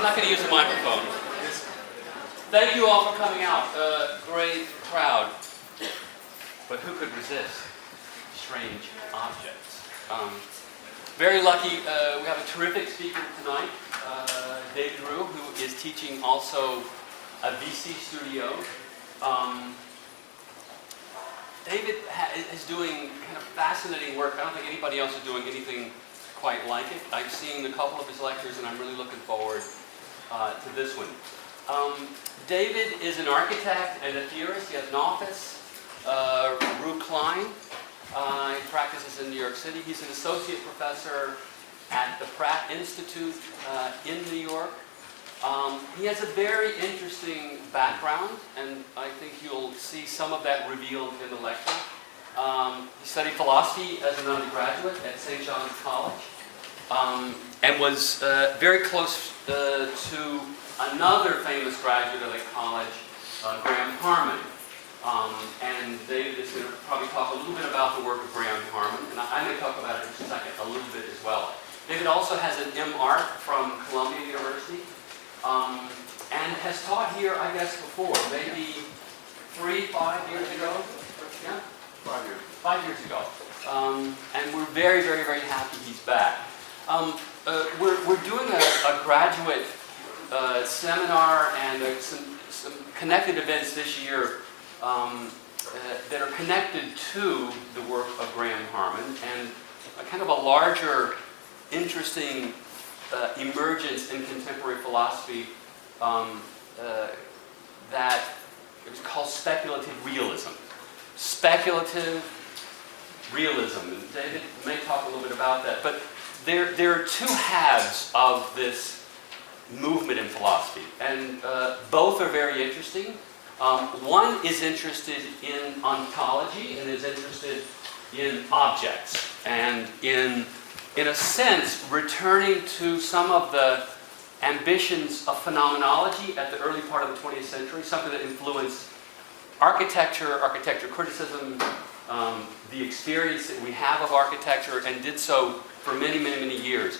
I'm not going to use a microphone. Thank you all for coming out. Great crowd. But who could resist strange objects? Very lucky. We have a terrific speaker tonight, David Ruy, who is teaching also a VC studio. David is doing kind of fascinating work. I don't think anybody else is doing anything quite like it. I've seen a couple of his lectures, and I'm really looking forward to this one. David is an architect and a theorist. He has an office, Ruy Klein. He practices in New York City. He's an associate professor at the Pratt Institute in New York. He has a very interesting background, and I think you'll see some of that revealed in the lecture. He studied philosophy as an undergraduate at St. John's College, and was very close to another famous graduate of the college, Graham Harman. And David is going to probably talk a little bit about the work of Graham Harman, and I may talk about it in a second a little bit as well. David also has an M.Arch from Columbia University, and has taught here, I guess, before, maybe 3-5 years ago? Yeah? 5 years. 5 years ago. And we're very, very, very happy he's back. We're doing a graduate seminar and some connected events this year that are connected to the work of Graham Harman, and a kind of a larger, interesting emergence in contemporary philosophy that is called speculative realism. Speculative realism. And David may talk a little bit about that. But there are two halves of this movement in philosophy, and both are very interesting. One is interested in ontology and is interested in objects, and in a sense, returning to some of the ambitions of phenomenology at the early part of the 20th century, something that influenced architecture criticism, the experience that we have of architecture, and did so for many, many, many years.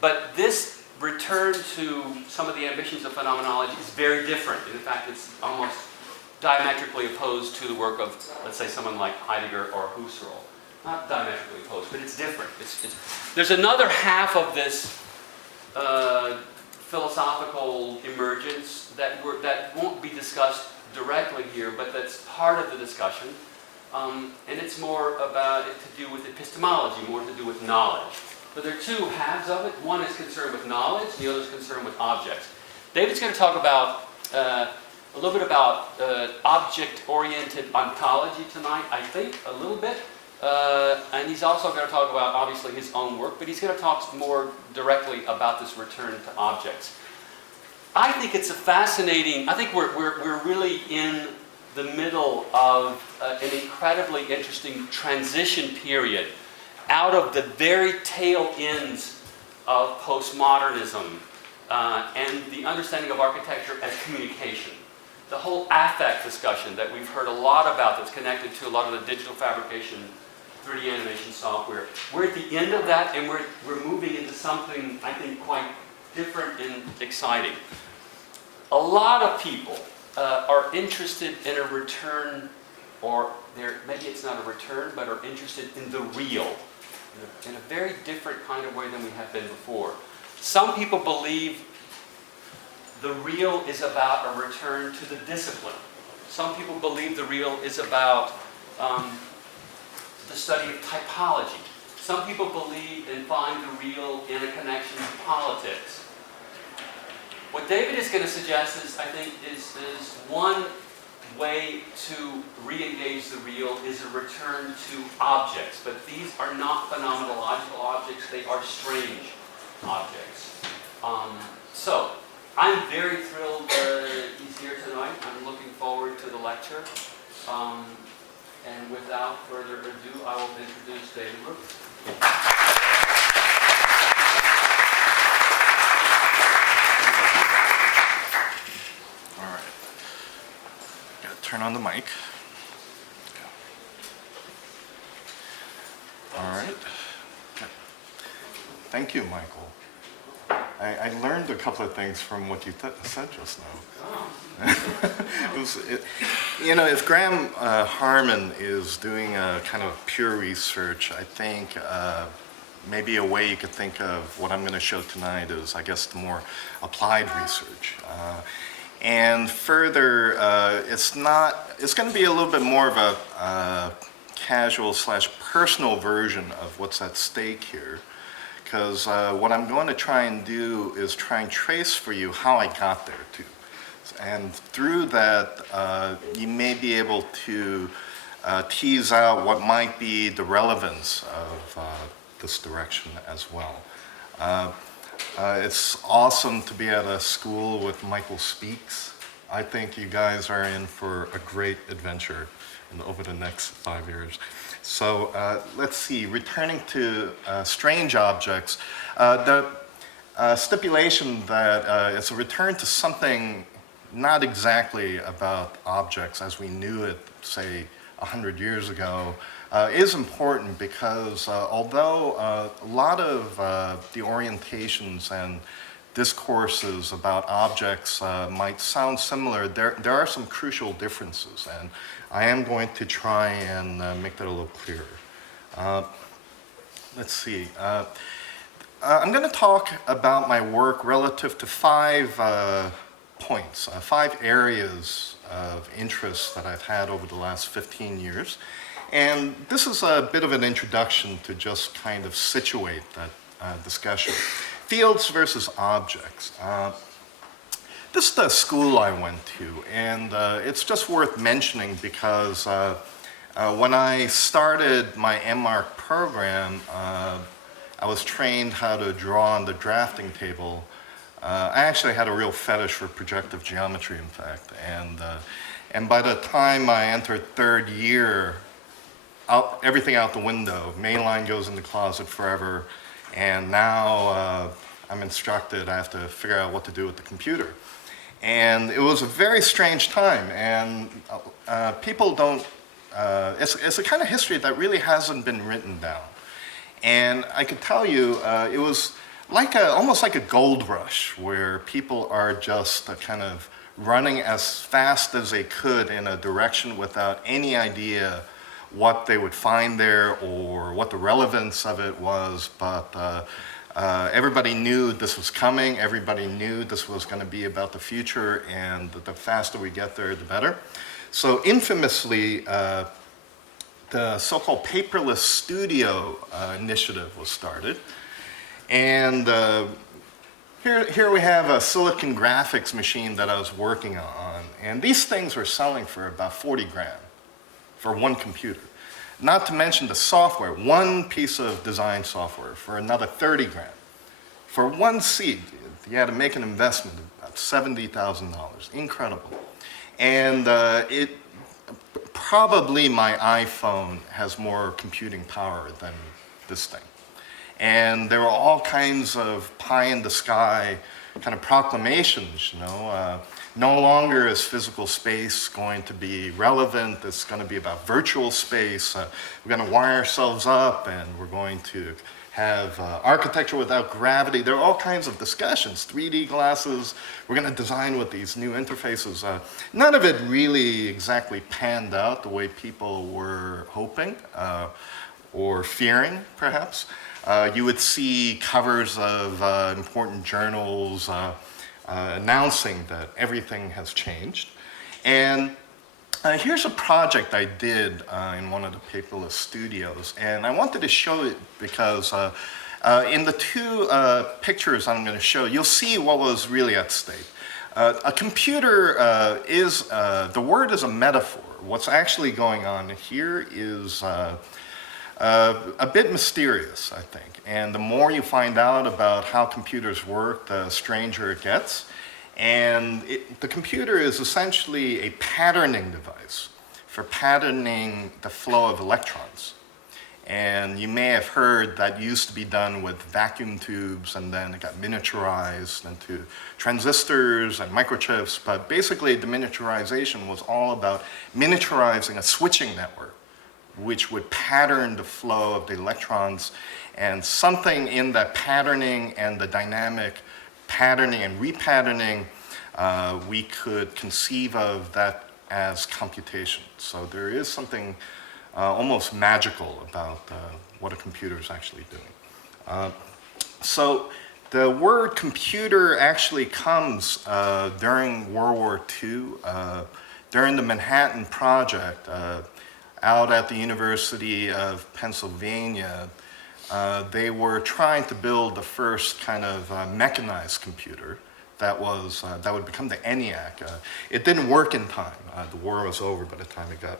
But this return to some of the ambitions of phenomenology is very different. In fact, it's almost diametrically opposed to the work of, let's say, someone like Heidegger or Husserl. Not diametrically opposed, but it's different. There's another half of this philosophical emergence that won't be discussed directly here, but that's part of the discussion. And it's more about it to do with epistemology, more to do with knowledge. But there are two halves of it. One is concerned with knowledge, the other is concerned with objects. David's going to talk about a little bit about object-oriented ontology tonight, I think, a little bit. And he's also going to talk about, obviously, his own work, but he's going to talk more directly about this return to objects. I think it's a fascinating, I think we're really in the middle of an incredibly interesting transition period out of the very tail ends of postmodernism and the understanding of architecture as communication. The whole affect discussion that we've heard a lot about that's connected to a lot of the digital fabrication 3D animation software. We're at the end of that, and we're moving into something, I think, quite different and exciting. A lot of people are interested in a return, or maybe it's not a return, but are interested in the real, in a very different kind of way than we have been before. Some people believe the real is about a return to the discipline. Some people believe the real is about the study of typology. Some people believe and find the real in a connection to politics. What David is going to suggest is, I think, is one way to re-engage the real is a return to objects. But these are not phenomenological objects, they are strange objects. So, I'm very thrilled he's here tonight. I'm looking forward to the lecture. And without further ado, I will introduce David Ruy. All right. Got to turn on the mic. All right. Thank you, Michael. I learned a couple of things from what you said just now. If Graham Harman is doing a kind of pure research, I think maybe a way you could think of what I'm going to show tonight is, I guess, the more applied research. And further, it's going to be a little bit more of a casual / personal version of what's at stake here. Because what I'm going to try and do is try and trace for you how I got there too. And through that, you may be able to tease out what might be the relevance of this direction as well. It's awesome to be at a school with Michael Speaks. I think you guys are in for a great adventure over the next 5 years. So let's see, returning to strange objects, the stipulation that it's a return to something not exactly about objects as we knew it, say, 100 years ago, is important because although a lot of the orientations and discourses about objects might sound similar, there are some crucial differences, and I am going to try and make that a little clearer. Let's see. I'm going to talk about my work relative to 5 points, 5 areas of interest that I've had over the last 15 years. And this is a bit of an introduction to just kind of situate that discussion. Fields versus objects. This is the school I went to, and it's just worth mentioning because when I started my MArch program, I was trained how to draw on the drafting table. I actually had a real fetish for projective geometry, in fact, and by the time I entered 3rd year, everything out the window. Mainline goes in the closet forever, and now I'm instructed I have to figure out what to do with the computer. And it was a very strange time, and people don't, it's a kind of history that really hasn't been written down. And I could tell you, it was like almost like a gold rush, where people are just kind of running as fast as they could in a direction without any idea what they would find there or what the relevance of it was, but everybody knew this was coming, everybody knew this was going to be about the future, and the faster we get there, the better. So infamously, the so-called Paperless Studio initiative was started, and here we have a silicon graphics machine that I was working on, and these things were selling for about 40 grand. For one computer. Not to mention the software, one piece of design software for another 30 grand. For one seat, you had to make an investment of about $70,000. Incredible. And probably my iPhone has more computing power than this thing. And there were all kinds of pie in the sky kind of proclamations, no longer is physical space going to be relevant. It's going to be about virtual space. We're going to wire ourselves up, and we're going to have architecture without gravity. There are all kinds of discussions. 3D glasses. We're going to design with these new interfaces. None of it really exactly panned out the way people were hoping or fearing, perhaps. You would see covers of important journals announcing that everything has changed. And here's a project I did in one of the Paperless studios, and I wanted to show it because in the 2 pictures I'm going to show, you'll see what was really at stake. A computer the word is a metaphor. What's actually going on here is a bit mysterious, I think. And the more you find out about how computers work, the stranger it gets. And the computer is essentially a patterning device for patterning the flow of electrons. And you may have heard that used to be done with vacuum tubes, and then it got miniaturized into transistors and microchips. But basically, the miniaturization was all about miniaturizing a switching network, which would pattern the flow of the electrons, and something in that patterning and the dynamic patterning and repatterning, we could conceive of that as computation. So there is something almost magical about what a computer is actually doing. So the word computer actually comes during World War II, during the Manhattan Project, out at the University of Pennsylvania. They were trying to build the first kind of mechanized computer that would become the ENIAC. It didn't work in time. The war was over by the time it got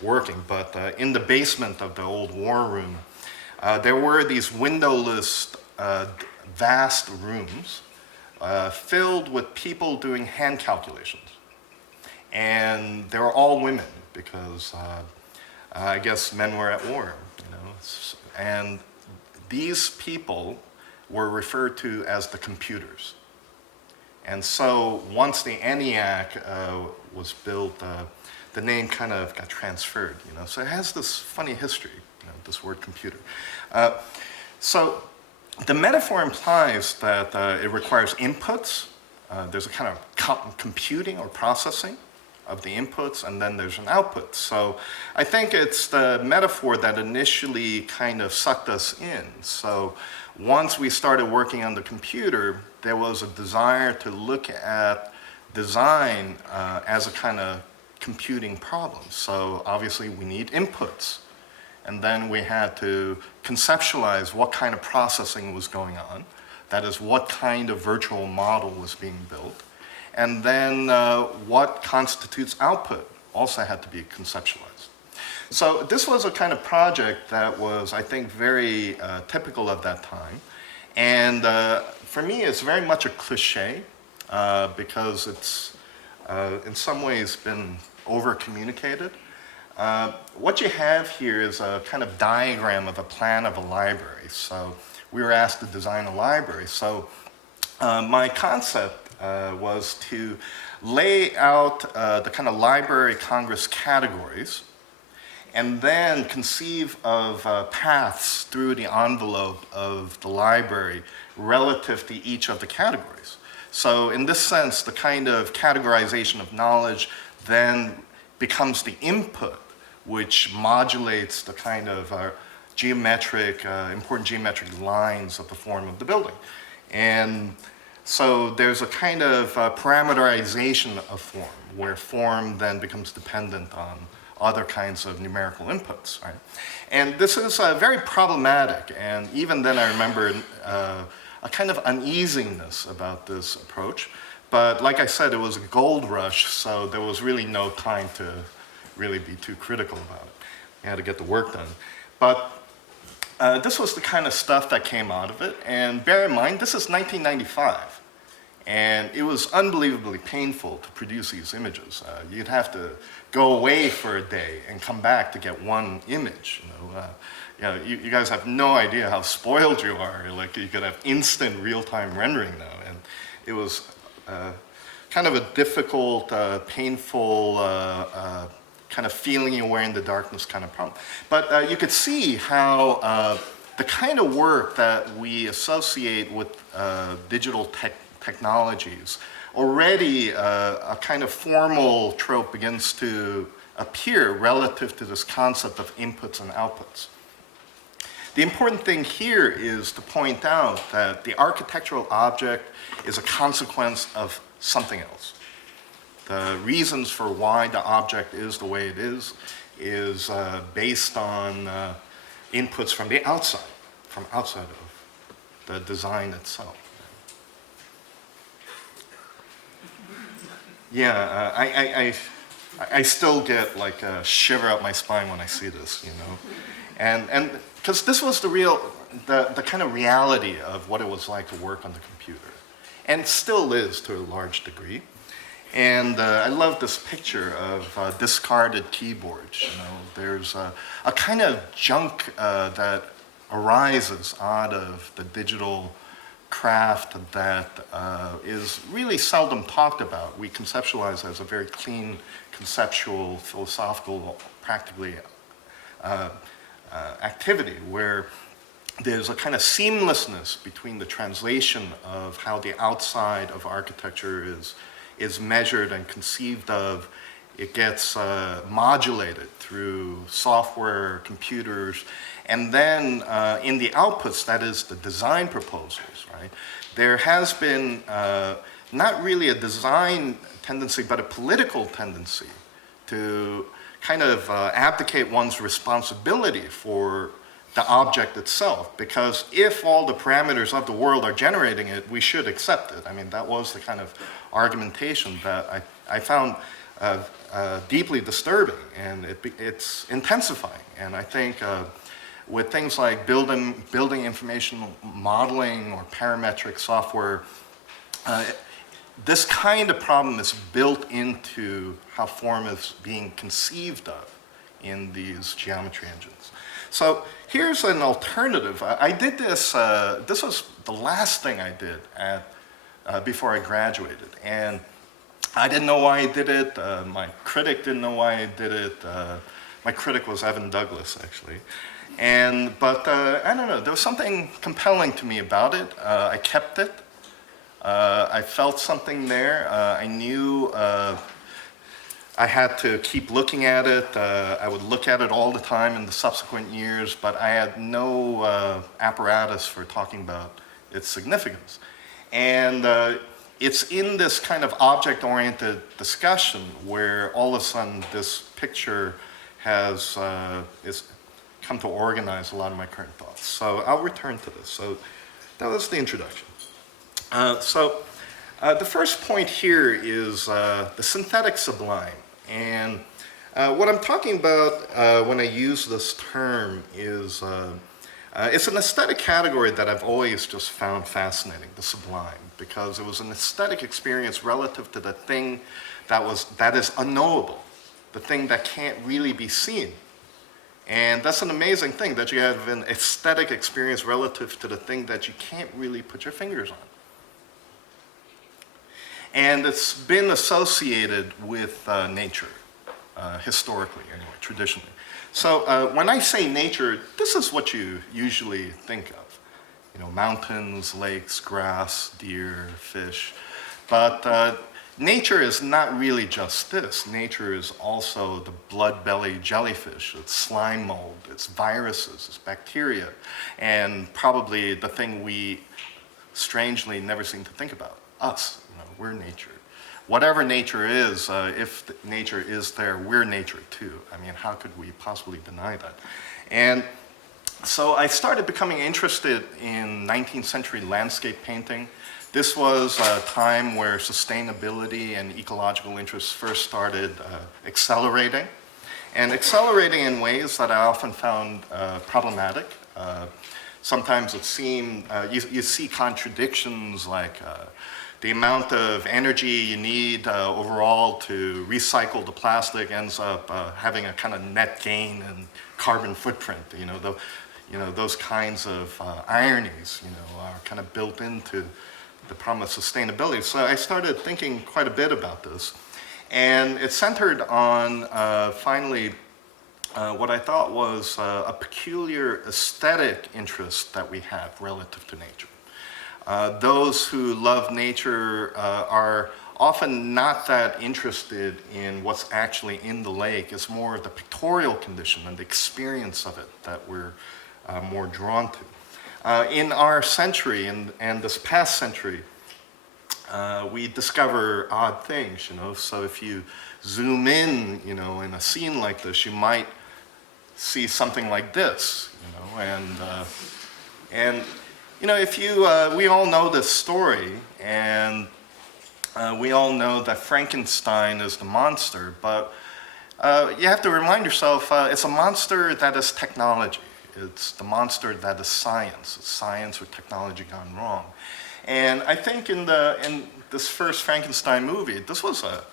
working. But in the basement of the old war room, there were these windowless, vast rooms filled with people doing hand calculations. And they were all women because I guess men were at war, you know. And these people were referred to as the computers. And so once the ENIAC was built, the name kind of got transferred, you know. So it has this funny history, you know, this word computer. So the metaphor implies that it requires inputs. There's a kind of computing or processing of the inputs, and then there's an output. So I think it's the metaphor that initially kind of sucked us in. So once we started working on the computer, there was a desire to look at design as a kind of computing problem. So obviously we need inputs. And then we had to conceptualize what kind of processing was going on. That is, what kind of virtual model was being built. And then what constitutes output also had to be conceptualized. So this was a kind of project that was, I think, very typical of that time. And for me, it's very much a cliche because it's in some ways been over-communicated. What you have here is a kind of diagram of a plan of a library. So we were asked to design a library. So my concept was to lay out the kind of Library Congress categories and then conceive of paths through the envelope of the library relative to each of the categories. So in this sense, the kind of categorization of knowledge then becomes the input, which modulates the kind of important geometric lines of the form of the building. And so there's a kind of parameterization of form, where form then becomes dependent on other kinds of numerical inputs, right? And this is very problematic, and even then I remember a kind of uneasiness about this approach. But like I said, it was a gold rush, so there was really no time to really be too critical about it. You had to get the work done. But this was the kind of stuff that came out of it, and bear in mind, this is 1995. And it was unbelievably painful to produce these images. You'd have to go away for a day and come back to get one image. You guys have no idea how spoiled you are. Like, you could have instant real-time rendering now. And it was kind of a difficult, painful, kind of feeling you were in the darkness kind of problem. But you could see how the kind of work that we associate with digital technologies, already a kind of formal trope begins to appear relative to this concept of inputs and outputs. The important thing here is to point out that the architectural object is a consequence of something else. The reasons for why the object is the way it is based on inputs from the outside, from outside of the design itself. Yeah, I still get like a shiver up my spine when I see this, you know, and because this was the kind of reality of what it was like to work on the computer, and still is to a large degree. And I love this picture of discarded keyboards. You know, there's a kind of junk that arises out of the digital craft that is really seldom talked about. We conceptualize as a very clean, conceptual, philosophical, practically activity where there's a kind of seamlessness between the translation of how the outside of architecture is measured and conceived of. It gets modulated through software, computers, and then in the outputs, that is the design proposals, right? There has been not really a design tendency, but a political tendency to kind of abdicate one's responsibility for the object itself, because if all the parameters of the world are generating it, we should accept it. I mean, that was the kind of argumentation that I found deeply disturbing, and it's intensifying. And I think with things like building information modeling or parametric software, this kind of problem is built into how form is being conceived of in these geometry engines. So here's an alternative. I did this, this was the last thing I did before I graduated. And I didn't know why I did it. My critic didn't know why I did it. My critic was Evan Douglas, actually. But I don't know, there was something compelling to me about it. I kept it. I felt something there. I knew I had to keep looking at it. I would look at it all the time in the subsequent years, but I had no apparatus for talking about its significance. And it's in this kind of object-oriented discussion where all of a sudden this picture has come to organize a lot of my current thoughts. So I'll return to this. So that was the introduction. The first point here is the synthetic sublime. And what I'm talking about when I use this term is it's an aesthetic category that I've always just found fascinating, the sublime, because it was an aesthetic experience relative to the thing that is unknowable, the thing that can't really be seen. And that's an amazing thing, that you have an aesthetic experience relative to the thing that you can't really put your fingers on. And it's been associated with nature, historically anyway, traditionally. So when I say nature, this is what you usually think of. You know, mountains, lakes, grass, deer, fish. But nature is not really just this. Nature is also the blood-bellied jellyfish, it's slime mold, it's viruses, it's bacteria, and probably the thing we strangely never seem to think about, us. We're nature. Whatever nature is, if nature is there, we're nature too. I mean, how could we possibly deny that? And so I started becoming interested in 19th century landscape painting. This was a time where sustainability and ecological interests first started accelerating. And accelerating in ways that I often found problematic. Sometimes it seemed, you see contradictions like the amount of energy you need overall to recycle the plastic ends up having a kind of net gain and carbon footprint. Those kinds of ironies, are kind of built into the problem of sustainability. So I started thinking quite a bit about this, and it centered on finally what I thought was a peculiar aesthetic interest that we have relative to nature. Those who love nature are often not that interested in what's actually in the lake. It's more the pictorial condition and the experience of it that we're more drawn to. In our century and this past century, we discover odd things, So if you zoom in, in a scene like this, you might see something like this, we all know this story, and we all know that Frankenstein is the monster, but you have to remind yourself, it's a monster that is technology. It's the monster that is science. It's science or technology gone wrong. And I think in this first Frankenstein movie, this was a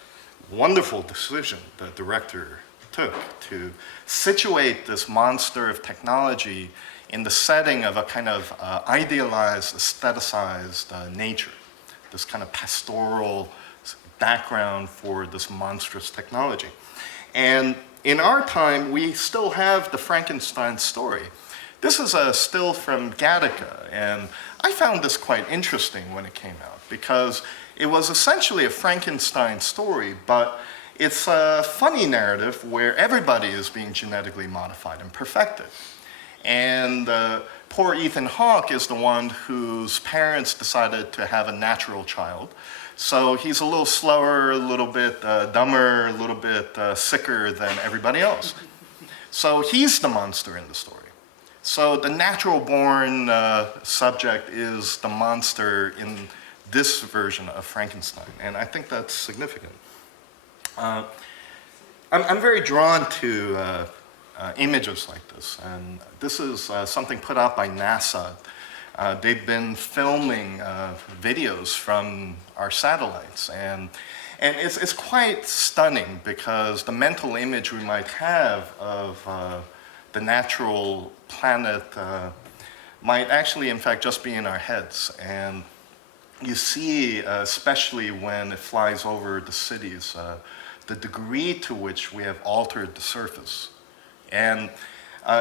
wonderful decision the director took to situate this monster of technology in the setting of a kind of idealized, aestheticized nature, this kind of pastoral background for this monstrous technology. And in our time, we still have the Frankenstein story. This is a still from Gattaca, and I found this quite interesting when it came out because it was essentially a Frankenstein story, but it's a funny narrative where everybody is being genetically modified and perfected. And poor Ethan Hawke is the one whose parents decided to have a natural child. So he's a little slower, a little bit dumber, a little bit sicker than everybody else. So he's the monster in the story. So the natural-born subject is the monster in this version of Frankenstein, and I think that's significant. I'm very drawn to images like this, and this is something put out by NASA. They've been filming videos from our satellites, and it's quite stunning because the mental image we might have of the natural planet might actually, in fact, just be in our heads. And you see, especially when it flies over the cities, the degree to which we have altered the surface. And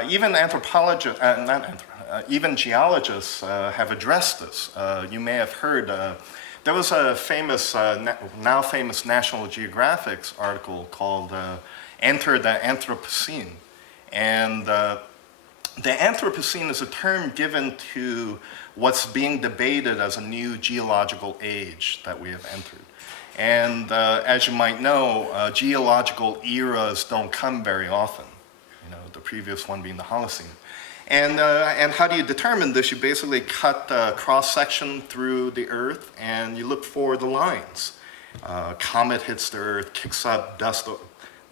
even anthropologists, even geologists have addressed this. You may have heard, there was a famous, now famous National Geographic article called Enter the Anthropocene. And the Anthropocene is a term given to what's being debated as a new geological age that we have entered. And as you might know, geological eras don't come very often, you know, the previous one being the Holocene. And how do you determine this? You basically cut a cross-section through the Earth and you look for the lines. Comet hits the Earth, kicks up dust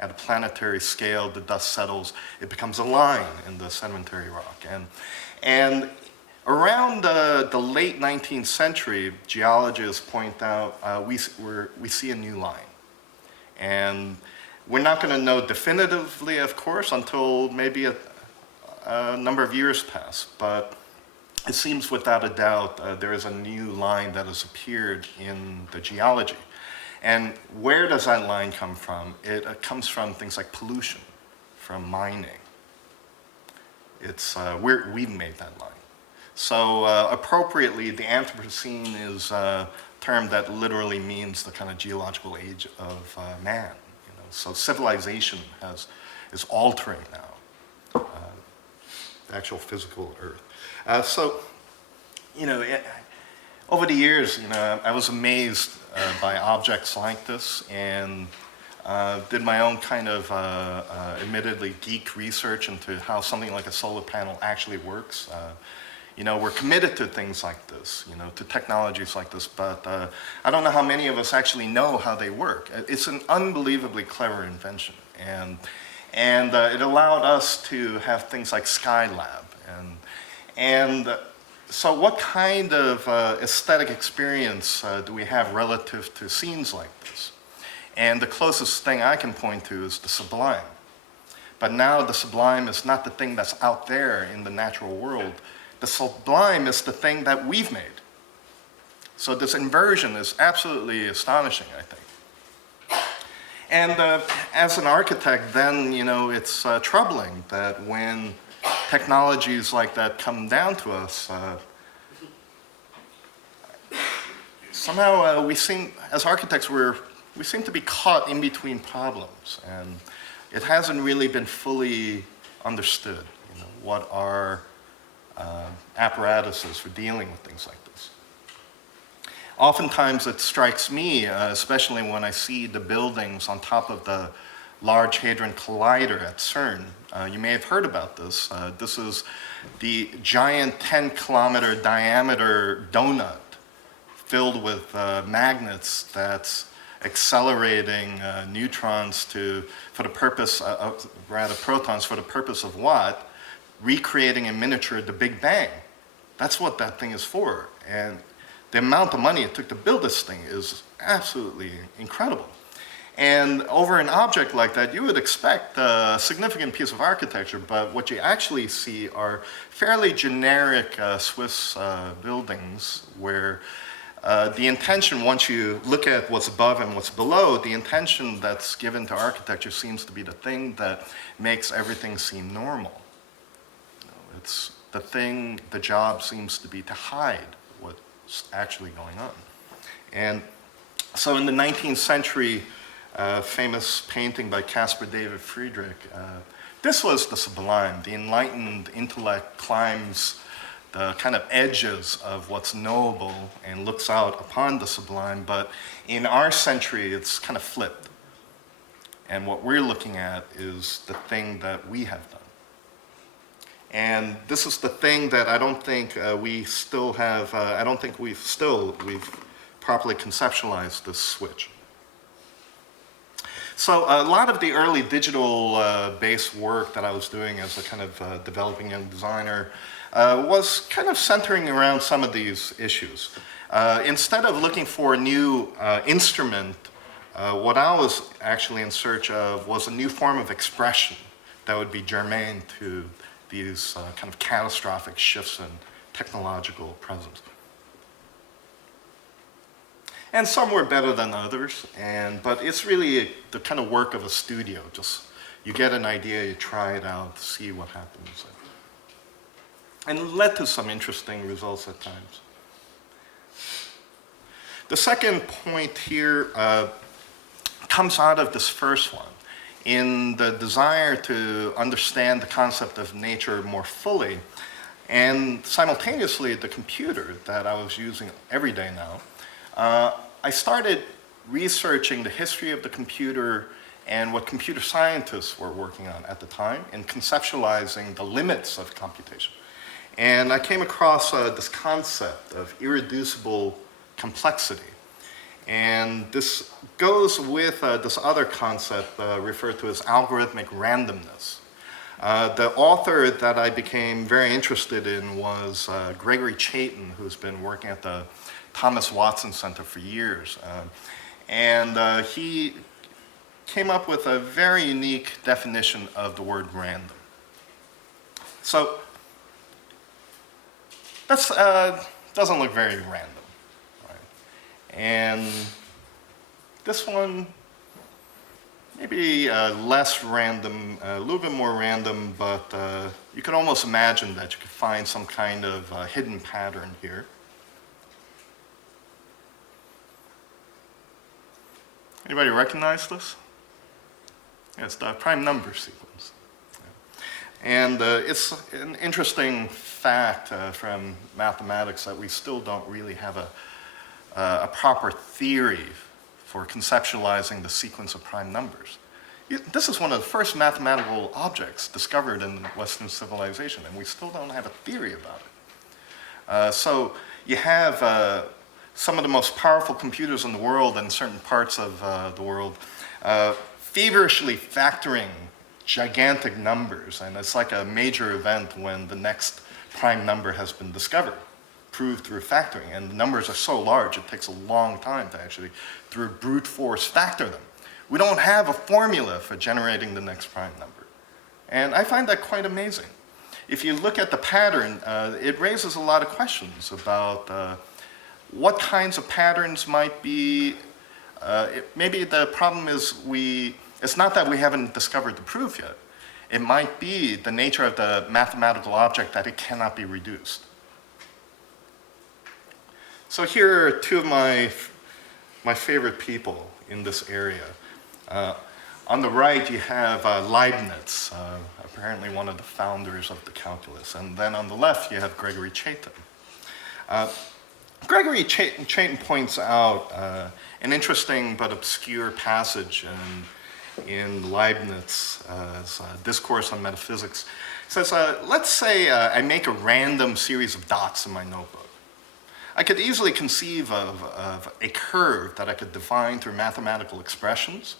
at a planetary scale, the dust settles, it becomes a line in the sedimentary rock. And around the late 19th century, geologists point out we see a new line. And we're not going to know definitively, of course, until maybe a number of years pass. But it seems without a doubt there is a new line that has appeared in the geology. And where does that line come from? It comes from things like pollution, from mining. It's, we've made that line. So appropriately, the Anthropocene is a term that literally means the kind of geological age of man. You know? So civilization is altering now, the actual physical Earth. So, you know, over the years, you know, I was amazed by objects like this and did my own kind of admittedly geek research into how something like a solar panel actually works. You know, we're committed to things like this, you know, to technologies like this, but I don't know how many of us actually know how they work. It's an unbelievably clever invention, and it allowed us to have things like Skylab, and so what kind of aesthetic experience do we have relative to scenes like this? And the closest thing I can point to is the sublime. But now the sublime is not the thing that's out there in the natural world. The sublime is the thing that we've made. So this inversion is absolutely astonishing, I think. And as an architect, then, you know, it's troubling that when technologies like that come down to us, somehow we seem, as architects, we seem to be caught in between problems, and it hasn't really been fully understood, you know, what our apparatuses for dealing with things like this. Oftentimes it strikes me, especially when I see the buildings on top of the Large Hadron Collider at CERN. You may have heard about this. This is the giant 10-kilometer diameter donut filled with magnets that's accelerating neutrons for the purpose of, rather protons, for the purpose of what? Recreating in miniature the Big Bang. That's what that thing is for. And the amount of money it took to build this thing is absolutely incredible. And over an object like that, you would expect a significant piece of architecture, but what you actually see are fairly generic Swiss buildings where the intention, once you look at what's above and what's below, the intention that's given to architecture seems to be the thing that makes everything seem normal. You know, the job seems to be to hide what's actually going on. And so in the 19th century, famous painting by Caspar David Friedrich, this was the sublime. The enlightened intellect climbs the kind of edges of what's knowable and looks out upon the sublime, but in our century, it's kind of flipped. And what we're looking at is the thing that we have done. And this is the thing that I don't think we still have, I don't think we've properly conceptualized this switch. So a lot of the early digital based work that I was doing as a kind of developing young designer was kind of centering around some of these issues. Instead of looking for a new instrument, what I was actually in search of was a new form of expression that would be germane to these kind of catastrophic shifts in technological presence. And some were better than others, but it's really the kind of work of a studio. Just you get an idea, you try it out, see what happens. And it led to some interesting results at times. The second point here comes out of this first one. In the desire to understand the concept of nature more fully, and simultaneously the computer that I was using every day now, I started researching the history of the computer and what computer scientists were working on at the time in conceptualizing the limits of computation. And I came across this concept of irreducible complexity. And this goes with this other concept referred to as algorithmic randomness. The author that I became very interested in was Gregory Chaitin, who's been working at the Thomas Watson Center for years. And he came up with a very unique definition of the word random. So that doesn't look very random. And this one, maybe less random, a little bit more random, but you could almost imagine that you could find some kind of hidden pattern here. Anybody recognize this? Yeah, it's the prime number sequence. And it's an interesting fact from mathematics that we still don't really have a proper theory for conceptualizing the sequence of prime numbers. This is one of the first mathematical objects discovered in Western civilization, and we still don't have a theory about it. So you have some of the most powerful computers in the world and certain parts of the world feverishly factoring gigantic numbers, and it's like a major event when the next prime number has been discovered, proved through factoring, and the numbers are so large it takes a long time to actually, through brute force, factor them. We don't have a formula for generating the next prime number. And I find that quite amazing. If you look at the pattern, it raises a lot of questions about what kinds of patterns might be. Maybe the problem is it's not that we haven't discovered the proof yet. It might be the nature of the mathematical object that it cannot be reduced. So here are two of my favorite people in this area. On the right, you have Leibniz, apparently one of the founders of the calculus. And then on the left, you have Gregory Chaitin. Gregory Chaitin points out an interesting but obscure passage in Leibniz's Discourse on Metaphysics. It says, let's say I make a random series of dots in my notebook. I could easily conceive of a curve that I could define through mathematical expressions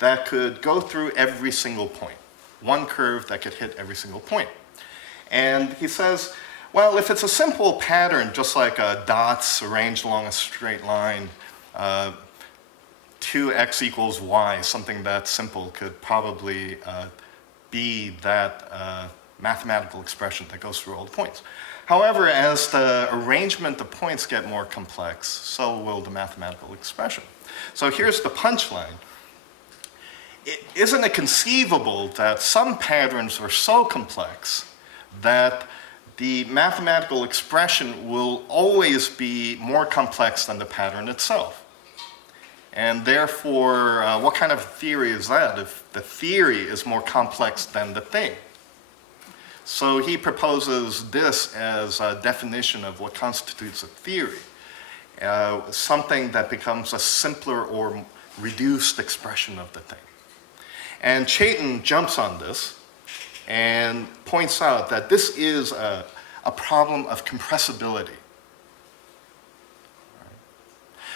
that could go through every single point. One curve that could hit every single point. And he says, well, if it's a simple pattern, just like dots arranged along a straight line, 2x equals y, something that simple could probably be that mathematical expression that goes through all the points. However, as the arrangement of points get more complex, so will the mathematical expression. So here's the punchline. Isn't it conceivable that some patterns are so complex that the mathematical expression will always be more complex than the pattern itself. And therefore, what kind of theory is that if the theory is more complex than the thing? So he proposes this as a definition of what constitutes a theory, something that becomes a simpler or reduced expression of the thing. And Chaitin jumps on this and points out that this is a problem of compressibility.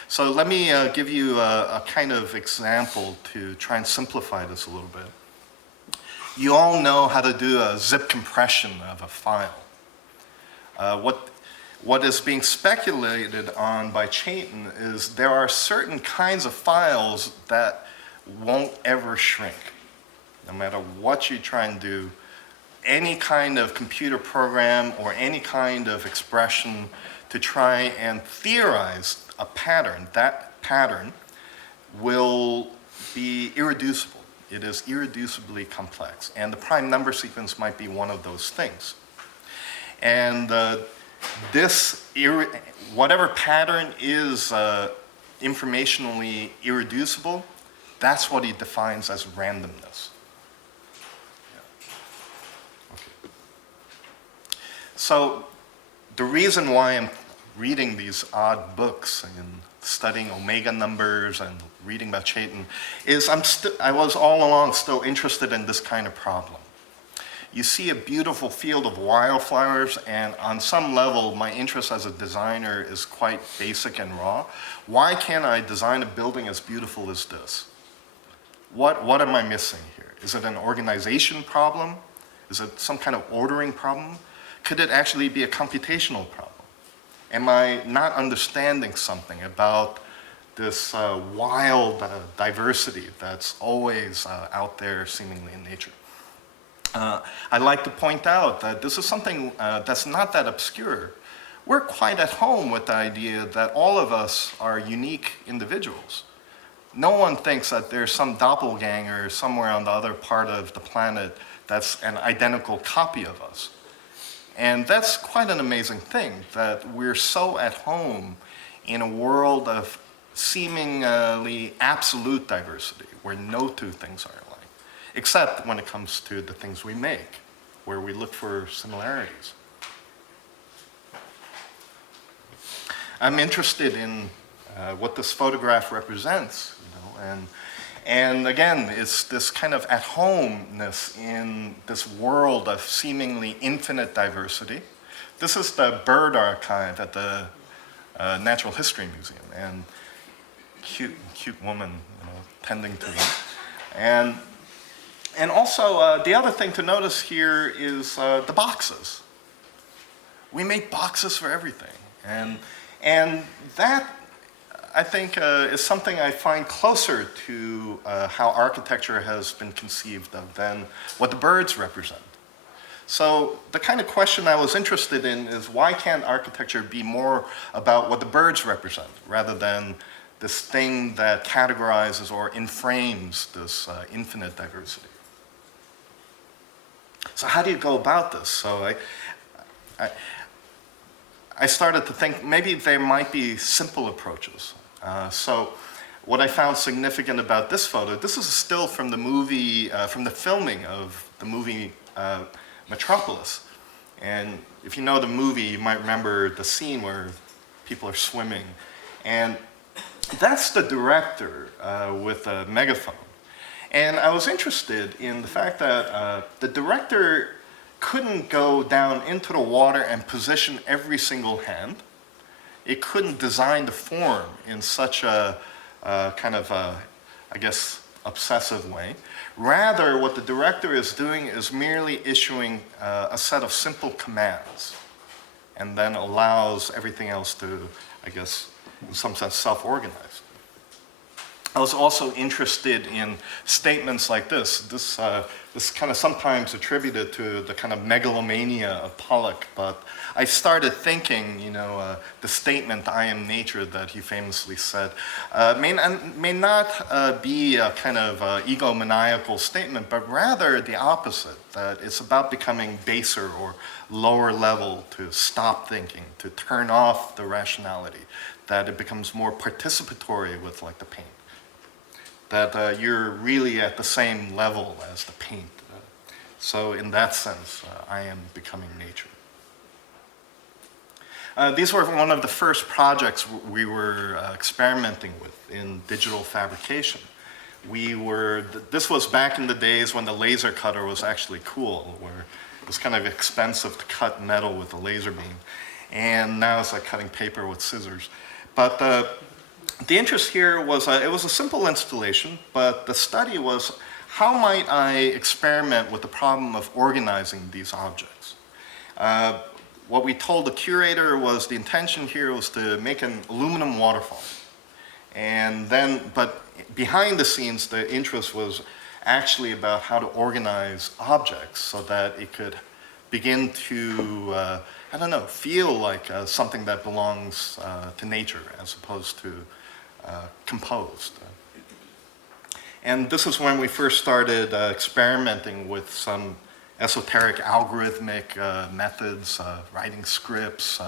So let me give you a kind of example to try and simplify this a little bit. You all know how to do a zip compression of a file. What is being speculated on by Chaitin is there are certain kinds of files that won't ever shrink. No matter what you try and do, any kind of computer program or any kind of expression to try and theorize a pattern, that pattern will be irreducible. It is irreducibly complex, and the prime number sequence might be one of those things. And whatever pattern is informationally irreducible, that's what he defines as randomness. Yeah. Okay. So the reason why I'm reading these odd books and studying omega numbers and reading about Chaitin is I was all along still interested in this kind of problem. You see a beautiful field of wildflowers, and on some level, my interest as a designer is quite basic and raw. Why can't I design a building as beautiful as this? What am I missing here? Is it an organization problem? Is it some kind of ordering problem? Could it actually be a computational problem? Am I not understanding something about this wild diversity that's always out there seemingly in nature? I'd like to point out that this is something that's not that obscure. We're quite at home with the idea that all of us are unique individuals. No one thinks that there's some doppelganger somewhere on the other part of the planet that's an identical copy of us. And that's quite an amazing thing, that we're so at home in a world of seemingly absolute diversity, where no two things are alike, except when it comes to the things we make, where we look for similarities. I'm interested in what this photograph represents, and again, it's this kind of at-homeness in this world of seemingly infinite diversity. This is the bird archive at the Natural History Museum, and cute woman, tending to them. And also, the other thing to notice here is the boxes. We make boxes for everything, and that, I think, is something I find closer to how architecture has been conceived of than what the birds represent. So the kind of question I was interested in is, why can't architecture be more about what the birds represent rather than this thing that categorizes or inframes this infinite diversity? So how do you go about this? So I started to think maybe there might be simple approaches. So what I found significant about this photo, this is a still from the movie, from the filming of the movie Metropolis. And if you know the movie, you might remember the scene where people are swimming. And that's the director with a megaphone. And I was interested in the fact that the director couldn't go down into the water and position every single hand. It couldn't design the form in such a kind of, I guess, obsessive way. Rather, what the director is doing is merely issuing a set of simple commands, and then allows everything else to, I guess, in some sense, self-organize. I was also interested in statements like this. This kind of sometimes attributed to the kind of megalomania of Pollock, but I started thinking, the statement, "I am nature," that he famously said, may not be a kind of egomaniacal statement, but rather the opposite, that it's about becoming baser or lower level, to stop thinking, to turn off the rationality, that it becomes more participatory with like the paint. That you're really at the same level as the paint. So in that sense, I am becoming nature. These were one of the first projects we were experimenting with in digital fabrication. This was back in the days when the laser cutter was actually cool, where it was kind of expensive to cut metal with a laser beam. And now it's like cutting paper with scissors. But the interest here was, it was a simple installation, but the study was, how might I experiment with the problem of organizing these objects? What we told the curator was the intention here was to make an aluminum waterfall. And then, but behind the scenes, the interest was actually about how to organize objects so that it could begin to, I don't know, feel like something that belongs to nature as opposed to composed. And this is when we first started experimenting with some esoteric algorithmic methods, writing scripts,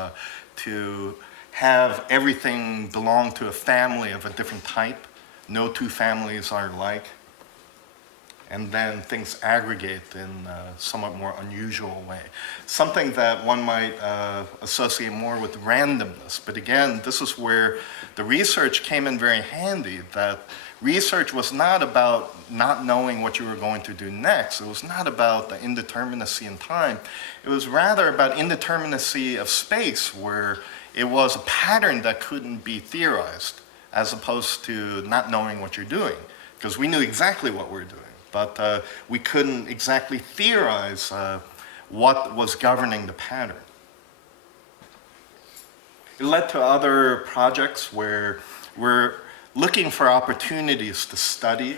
to have everything belong to a family of a different type. No two families are alike. And then things aggregate in a somewhat more unusual way. Something that one might associate more with randomness. But again, this is where the research came in very handy, that research was not about not knowing what you were going to do next. It was not about the indeterminacy in time. It was rather about indeterminacy of space, where it was a pattern that couldn't be theorized, as opposed to not knowing what you're doing, because we knew exactly what we were doing. But we couldn't exactly theorize what was governing the pattern. It led to other projects where we're looking for opportunities to study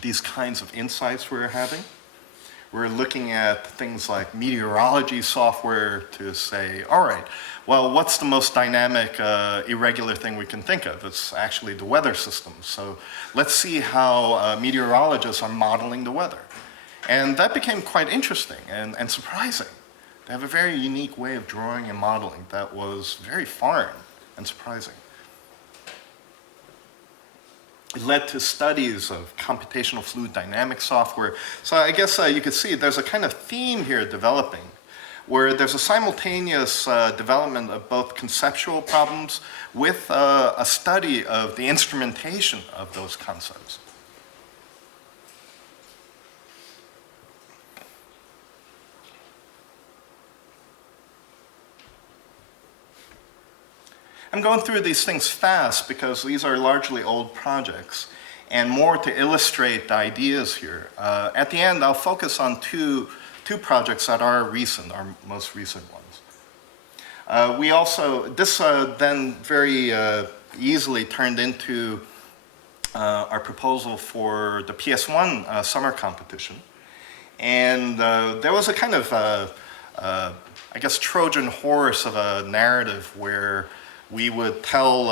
these kinds of insights we're having. We're looking at things like meteorology software to say, all right, well, what's the most dynamic, irregular thing we can think of? It's actually the weather system. So let's see how meteorologists are modeling the weather. And that became quite interesting and surprising. They have a very unique way of drawing and modeling that was very foreign and surprising. It led to studies of computational fluid dynamics software. So I guess you could see there's a kind of theme here developing, where there's a simultaneous development of both conceptual problems with a study of the instrumentation of those concepts. I'm going through these things fast because these are largely old projects, and more to illustrate the ideas here. At the end, I'll focus on two projects that are recent, our most recent ones. This then very easily turned into our proposal for the PS1 summer competition. And there was a kind of, I guess, Trojan horse of a narrative where we would tell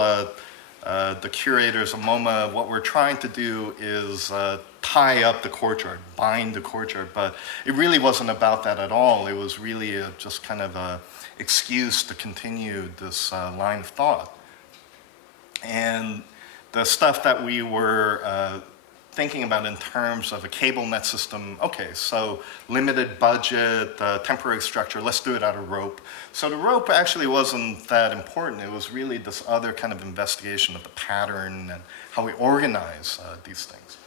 the curators of MoMA what we're trying to do is tie up the courtyard, bind the courtyard, but it really wasn't about that at all. It was really just kind of an excuse to continue this line of thought. And the stuff that we were thinking about in terms of a cable net system, okay, so limited budget, temporary structure, let's do it out of rope. So the rope actually wasn't that important. It was really this other kind of investigation of the pattern and how we organize these things.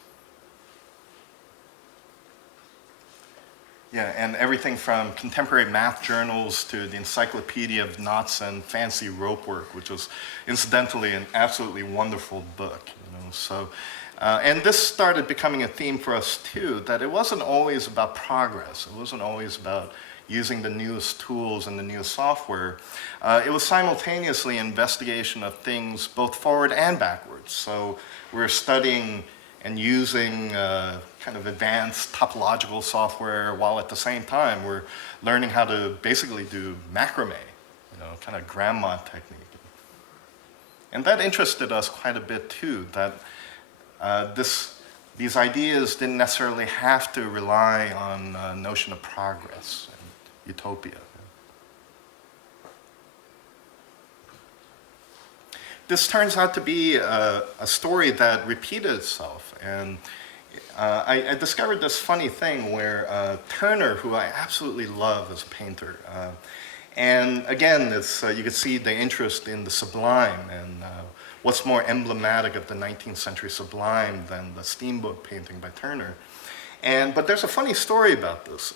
Yeah, and everything from contemporary math journals to the Encyclopedia of Knots and Fancy Rope Work, which was incidentally an absolutely wonderful book. So. And this started becoming a theme for us too, that it wasn't always about progress. It wasn't always about using the newest tools and the newest software, it was simultaneously an investigation of things both forward and backwards. So we're studying and using kind of advanced topological software, while at the same time we're learning how to basically do macrame, kind of grandma technique. And that interested us quite a bit too, that these ideas didn't necessarily have to rely on a notion of progress and utopia. This turns out to be a story that repeated itself. And I discovered this funny thing where Turner, who I absolutely love as a painter, and again, you can see the interest in the sublime, and what's more emblematic of the 19th century sublime than the steamboat painting by Turner. But there's a funny story about this.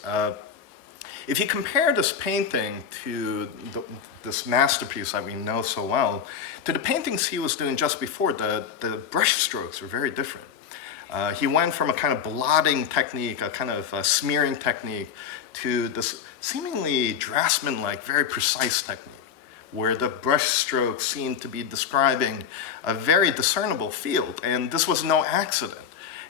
If you compare this painting to this masterpiece that we know so well, to the paintings he was doing just before, the brush strokes were very different. He went from a kind of blotting technique, a kind of smearing technique, to this seemingly draftsman-like, very precise technique, where the brush strokes seemed to be describing a very discernible field. And this was no accident.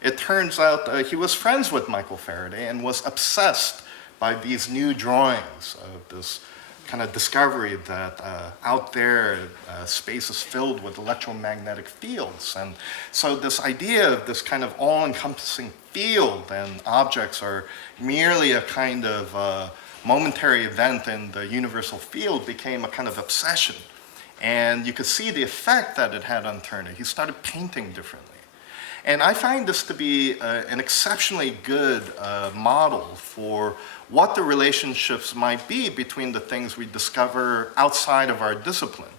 It turns out he was friends with Michael Faraday and was obsessed by these new drawings of this kind of discovery that out there space is filled with electromagnetic fields. And so this idea of this kind of all-encompassing field and objects are merely a kind of momentary event in the universal field became a kind of obsession. And you could see the effect that it had on Turner. He started painting differently. And I find this to be an exceptionally good model for what the relationships might be between the things we discover outside of our discipline.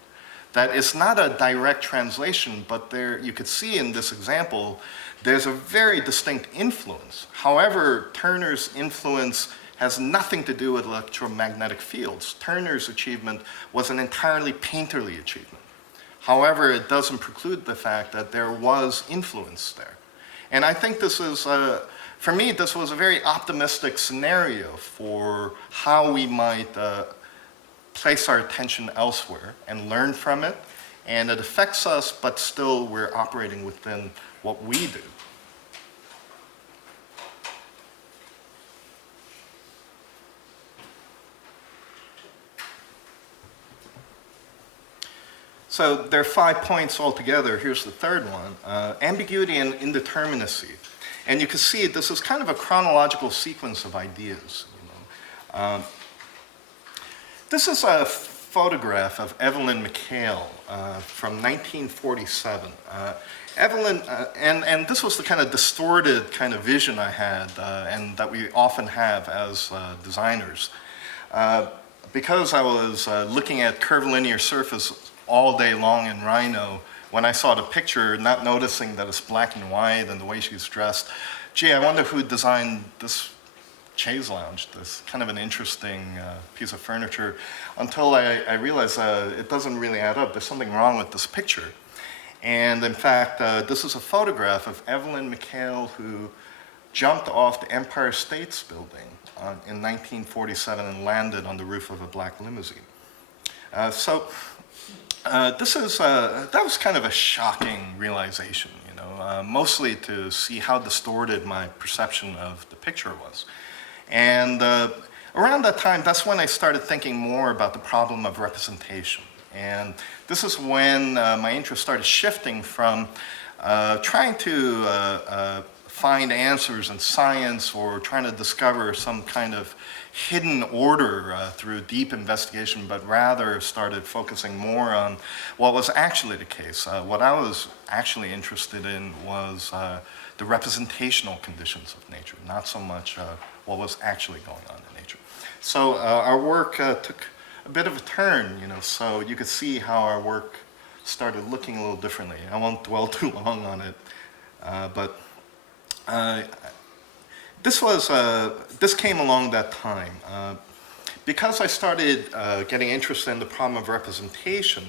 That it's not a direct translation, but there, you could see in this example, there's a very distinct influence. However, Turner's influence has nothing to do with electromagnetic fields. Turner's achievement was an entirely painterly achievement. However, it doesn't preclude the fact that there was influence there. And I think this is, for me, this was a very optimistic scenario for how we might place our attention elsewhere and learn from it. And it affects us, but still we're operating within what we do. So there are 5 points altogether. Here's the third one, ambiguity and indeterminacy. And you can see this is kind of a chronological sequence of ideas. This is a photograph of Evelyn McHale from 1947. Evelyn, and this was the kind of distorted kind of vision I had and that we often have as designers. Because I was looking at curvilinear surface all day long in Rhino, when I saw the picture, not noticing that it's black and white and the way she's dressed, gee, I wonder who designed this chaise lounge, this kind of an interesting piece of furniture, until I realized it doesn't really add up. There's something wrong with this picture. And in fact, this is a photograph of Evelyn McHale, who jumped off the Empire State Building in 1947 and landed on the roof of a black limousine. That was kind of a shocking realization, mostly to see how distorted my perception of the picture was. And around that time, that's when I started thinking more about the problem of representation. And this is when my interest started shifting from trying to find answers in science or trying to discover some kind of hidden order through deep investigation, but rather started focusing more on what was actually the case. What I was actually interested in was the representational conditions of nature, not so much what was actually going on in nature. So our work took a bit of a turn, so you could see how our work started looking a little differently. I won't dwell too long on it, but this came along that time. Because I started getting interested in the problem of representation,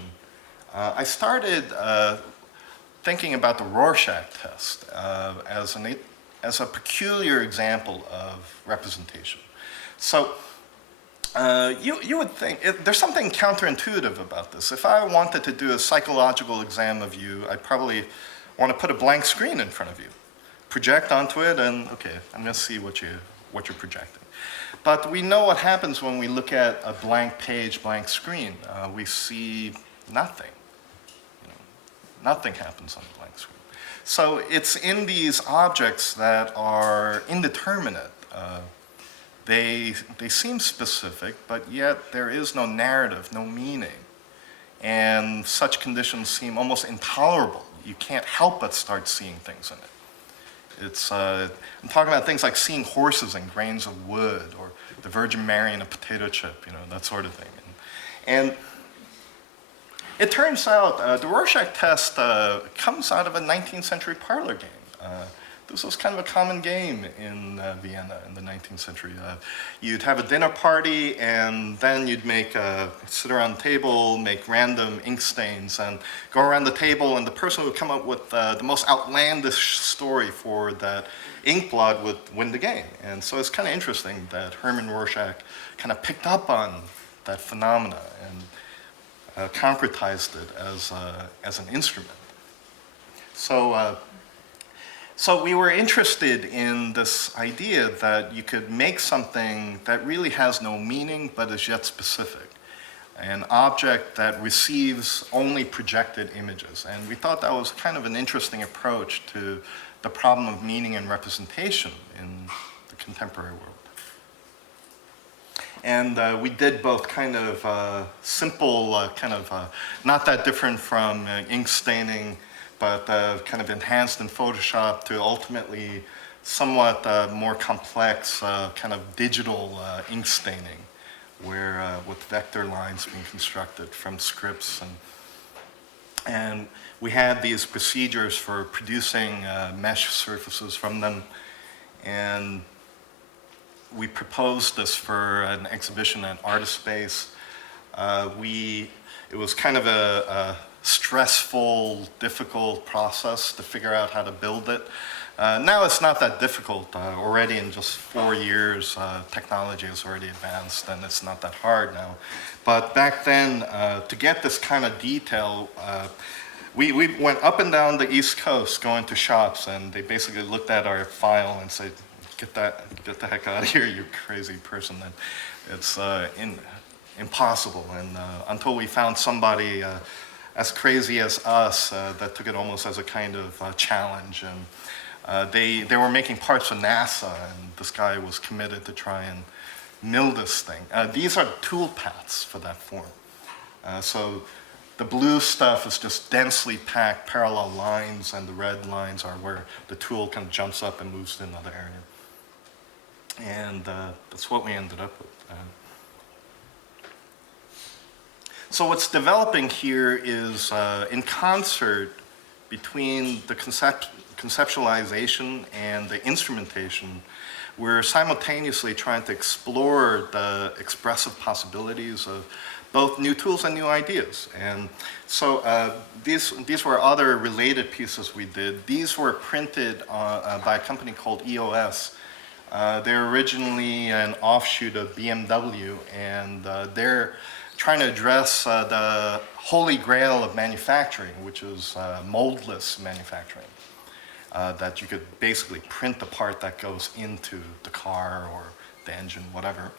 I started thinking about the Rorschach test as a peculiar example of representation. So You would think, there's something counterintuitive about this. If I wanted to do a psychological exam of you, I'd probably want to put a blank screen in front of you, project onto it, and okay, I'm going to see what you're projecting. But we know what happens when we look at a blank page, blank screen. We see nothing. You know, nothing happens on the blank screen. So it's in these objects that are indeterminate. They seem specific, but yet there is no narrative, no meaning. And such conditions seem almost intolerable. You can't help but start seeing things in it. It's, I'm talking about things like seeing horses and grains of wood, or the Virgin Mary in a potato chip, you know, that sort of thing. And it turns out the Rorschach test comes out of a 19th century parlor game. This was kind of a common game in Vienna in the 19th century. You'd have a dinner party, and then you'd sit around the table, make random ink stains, and go around the table, and the person who would come up with the most outlandish story for that ink blot would win the game. And so it's kind of interesting that Hermann Rorschach kind of picked up on that phenomena and concretized it as an instrument. So we were interested in this idea that you could make something that really has no meaning but is yet specific, an object that receives only projected images. And we thought that was kind of an interesting approach to the problem of meaning and representation in the contemporary world. And we did both kind of simple, not that different from ink staining, but kind of enhanced in Photoshop, to ultimately somewhat more complex kind of digital ink staining, where with vector lines being constructed from scripts. And we had these procedures for producing mesh surfaces from them. And we proposed this for an exhibition at Artist Space. It was kind of a stressful, difficult process to figure out how to build it. Now it's not that difficult. Already in just 4 years, technology has already advanced, and it's not that hard now. But back then, to get this kind of detail, we went up and down the East Coast going to shops, and they basically looked at our file and said, get the heck out of here, you crazy person. And it's impossible. And until we found somebody as crazy as us that took it almost as a kind of challenge. And they were making parts for NASA, and this guy was committed to try and mill this thing. These are tool paths for that form. So the blue stuff is just densely packed parallel lines, and the red lines are where the tool kind of jumps up and moves to another area. And that's what we ended up with. So what's developing here is in concert between the conceptualization and the instrumentation. We're simultaneously trying to explore the expressive possibilities of both new tools and new ideas. And so these were other related pieces we did. These were printed by a company called EOS. They're originally an offshoot of BMW, and they're trying to address the holy grail of manufacturing, which is moldless manufacturing. That you could basically print the part that goes into the car or the engine, whatever.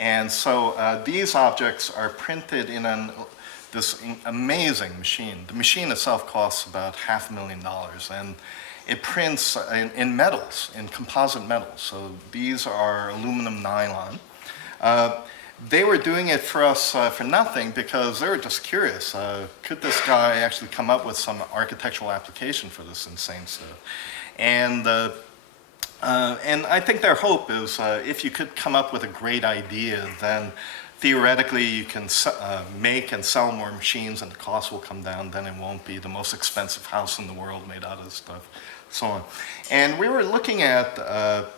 And so these objects are printed in this amazing machine. The machine itself costs about $500,000, and it prints in metals, in composite metals. So these are aluminum nylon. They were doing it for us for nothing, because they were just curious. Could this guy actually come up with some architectural application for this insane stuff? And I think their hope is if you could come up with a great idea, then theoretically you can make and sell more machines, and the cost will come down. Then it won't be the most expensive house in the world made out of this stuff, so on. And we were looking at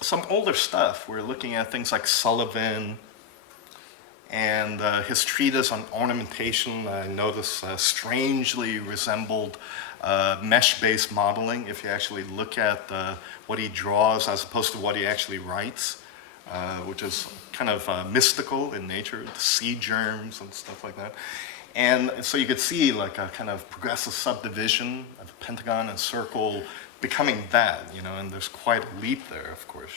some older stuff. We're looking at things like Sullivan, and his treatise on ornamentation, I noticed, strangely resembled mesh-based modeling if you actually look at what he draws as opposed to what he actually writes. which is kind of mystical in nature, the seed germs and stuff like that. And so you could see like a kind of progressive subdivision of a pentagon and circle becoming that, and there's quite a leap there, of course.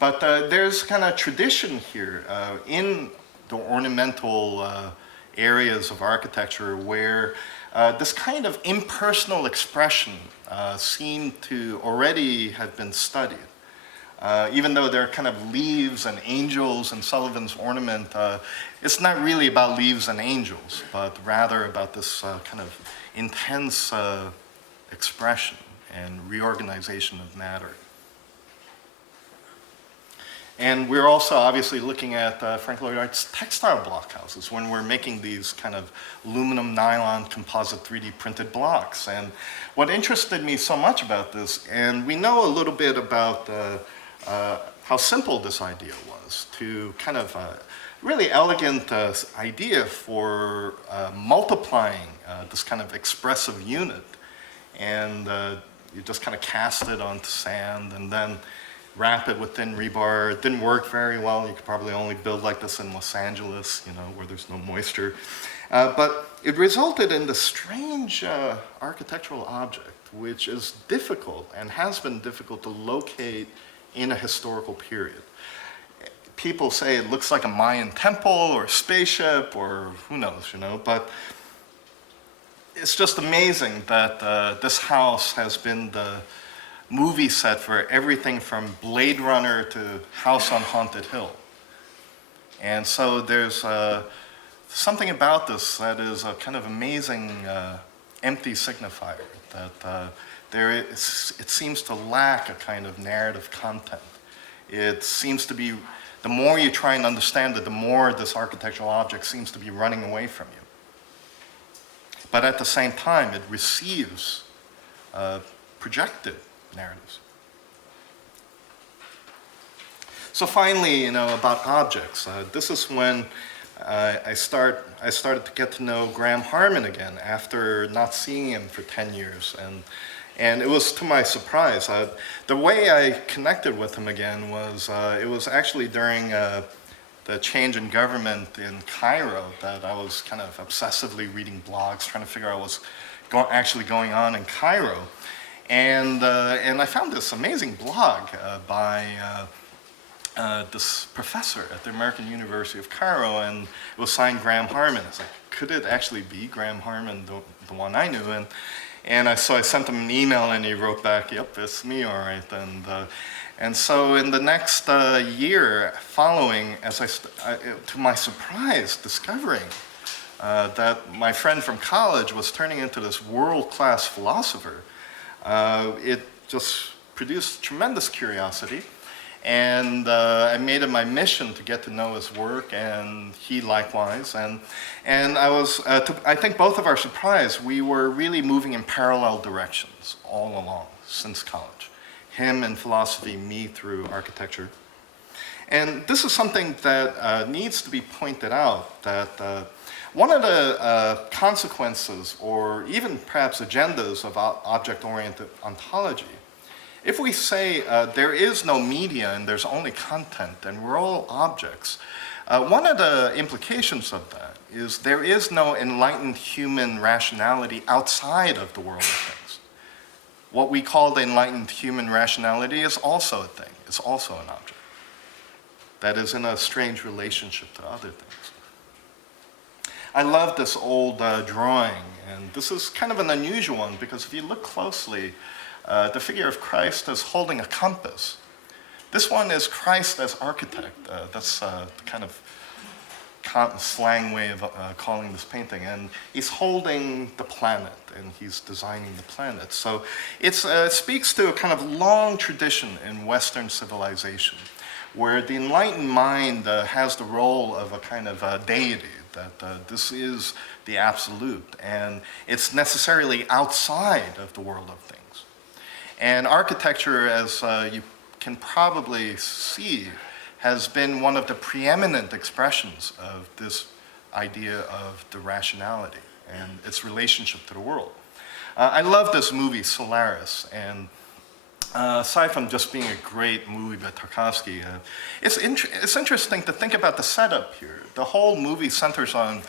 But there's kind of tradition here in the ornamental areas of architecture where this kind of impersonal expression seemed to already have been studied. Even though they're kind of leaves and angels in Sullivan's ornament, it's not really about leaves and angels, but rather about this kind of intense expression and reorganization of matter. And we're also obviously looking at Frank Lloyd Wright's textile blockhouses when we're making these kind of aluminum nylon composite 3D printed blocks. And what interested me so much about this, and we know a little bit about how simple this idea was, to kind of really elegant idea for multiplying this kind of expressive unit. And you just kind of cast it onto sand and then wrap it with thin rebar. It didn't work very well. You could probably only build like this in Los Angeles, where there's no moisture. But it resulted in this strange architectural object, which is difficult and has been difficult to locate in a historical period. People say it looks like a Mayan temple or a spaceship or who knows, but it's just amazing that this house has been the movie set for everything from Blade Runner to House on Haunted Hill. And so there's something about this that is a kind of amazing empty signifier, that it seems to lack a kind of narrative content. It seems to be, the more you try and understand it, the more this architectural object seems to be running away from you. But at the same time, it receives projected narratives. So finally, about objects. This is when I started to get to know Graham Harman again after not seeing him for 10 years. And it was to my surprise. The way I connected with him again was, it was actually during the change in government in Cairo that I was kind of obsessively reading blogs, trying to figure out what's actually going on in Cairo. And I found this amazing blog by this professor at the American University of Cairo, and it was signed Graham Harman. I was like, could it actually be Graham Harman, the one I knew? So I sent him an email, and he wrote back, "Yep, it's me, all right." And so in the next year following, to my surprise, discovering that my friend from college was turning into this world-class philosopher, it just produced tremendous curiosity. And I made it my mission to get to know his work, and he likewise. And I think both of our surprise, we were really moving in parallel directions all along since college. Him in philosophy, me through architecture. And this is something that needs to be pointed out, that one of the consequences, or even perhaps agendas of object-oriented ontology, if we say there is no media and there's only content and we're all objects, one of the implications of that is there is no enlightened human rationality outside of the world of things. What we call the enlightened human rationality is also a thing. It's also an object that is in a strange relationship to other things. I love this old drawing, and this is kind of an unusual one because if you look closely, the figure of Christ is holding a compass. This one is Christ as architect. That's the kind of slang way of calling this painting. And he's holding the planet, and he's designing the planet. So it speaks to a kind of long tradition in Western civilization, where the enlightened mind has the role of a kind of deity, that this is the absolute, and it's necessarily outside of the world of things. And architecture, as you can probably see, has been one of the preeminent expressions of this idea of the rationality and its relationship to the world. I love this movie, Solaris, and aside from just being a great movie by Tarkovsky, it's interesting to think about the setup here. The whole movie centers on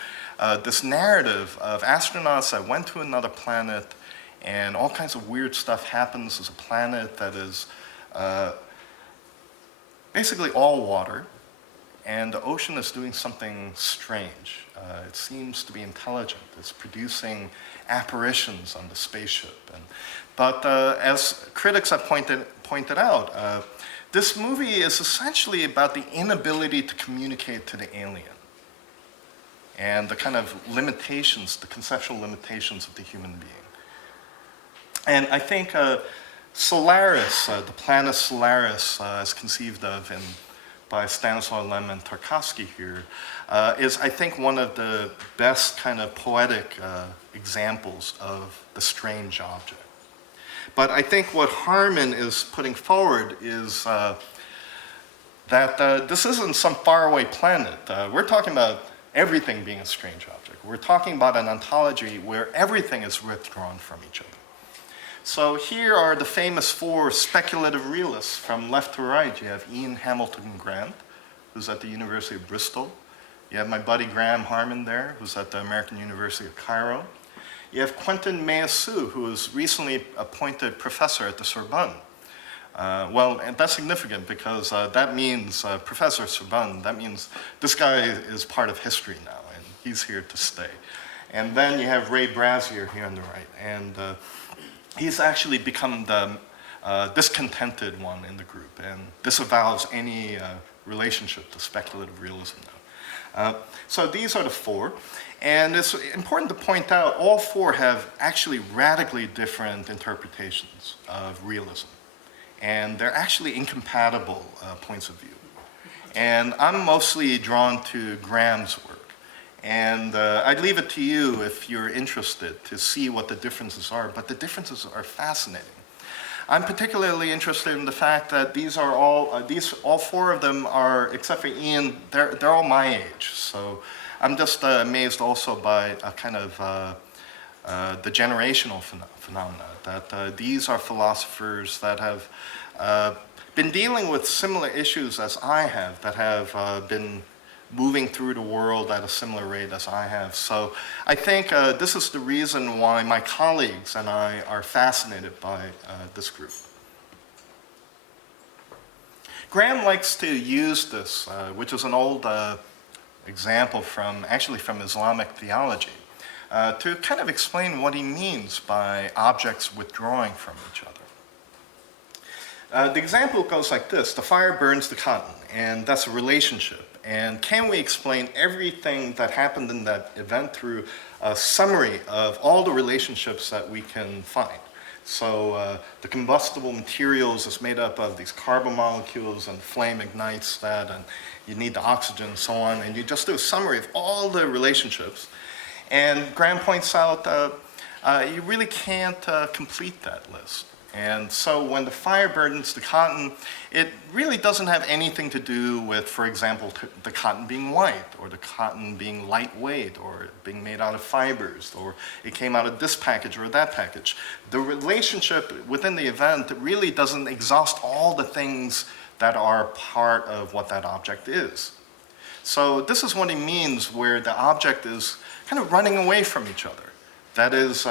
this narrative of astronauts that went to another planet, and all kinds of weird stuff happens. There's a planet that is basically all water, and the ocean is doing something strange. It seems to be intelligent. It's producing apparitions on the spaceship. But as critics have pointed out, this movie is essentially about the inability to communicate to the alien and the kind of limitations, the conceptual limitations of the human being. And I think Solaris, the planet Solaris, as conceived of by Stanislaw Lem and Tarkovsky here, is, I think, one of the best kind of poetic examples of the strange object. But I think what Harman is putting forward is that this isn't some faraway planet. We're talking about everything being a strange object. We're talking about an ontology where everything is withdrawn from each other. So here are the famous four speculative realists from left to right. You have Ian Hamilton Grant, who's at the University of Bristol. You have my buddy Graham Harman there, who's at the American University of Cairo. You have Quentin Meillassoux, who was recently appointed professor at the Sorbonne. Well, and that's significant because that means, Professor at Sorbonne, that means this guy is part of history now, and he's here to stay. And then you have Ray Brazier here on the right, and he's actually become the discontented one in the group and disavows any relationship to speculative realism now. So these are the four. And it's important to point out all four have actually radically different interpretations of realism. And they're actually incompatible points of view. And I'm mostly drawn to Graham's work. And I'd leave it to you if you're interested to see what the differences are, but the differences are fascinating. I'm particularly interested in the fact that these are all four of them are, except for Ian, they're all my age. So I'm just amazed also by a kind of the generational phenomena, that these are philosophers that have been dealing with similar issues as I have, that have been moving through the world at a similar rate as I have. So I think this is the reason why my colleagues and I are fascinated by this group. Graham likes to use this, which is an old example from Islamic theology, to kind of explain what he means by objects withdrawing from each other. The example goes like this: the fire burns the cotton, and that's a relationship. And can we explain everything that happened in that event through a summary of all the relationships that we can find? So the combustible materials is made up of these carbon molecules, and the flame ignites that, and you need the oxygen and so on, and you just do a summary of all the relationships. And Graham points out you really can't complete that list. And so when the fire burdens the cotton, it really doesn't have anything to do with, for example, the cotton being white, or the cotton being lightweight, or being made out of fibers, or it came out of this package or that package. The relationship within the event really doesn't exhaust all the things that are part of what that object is. So this is what he means where the object is kind of running away from each other. That is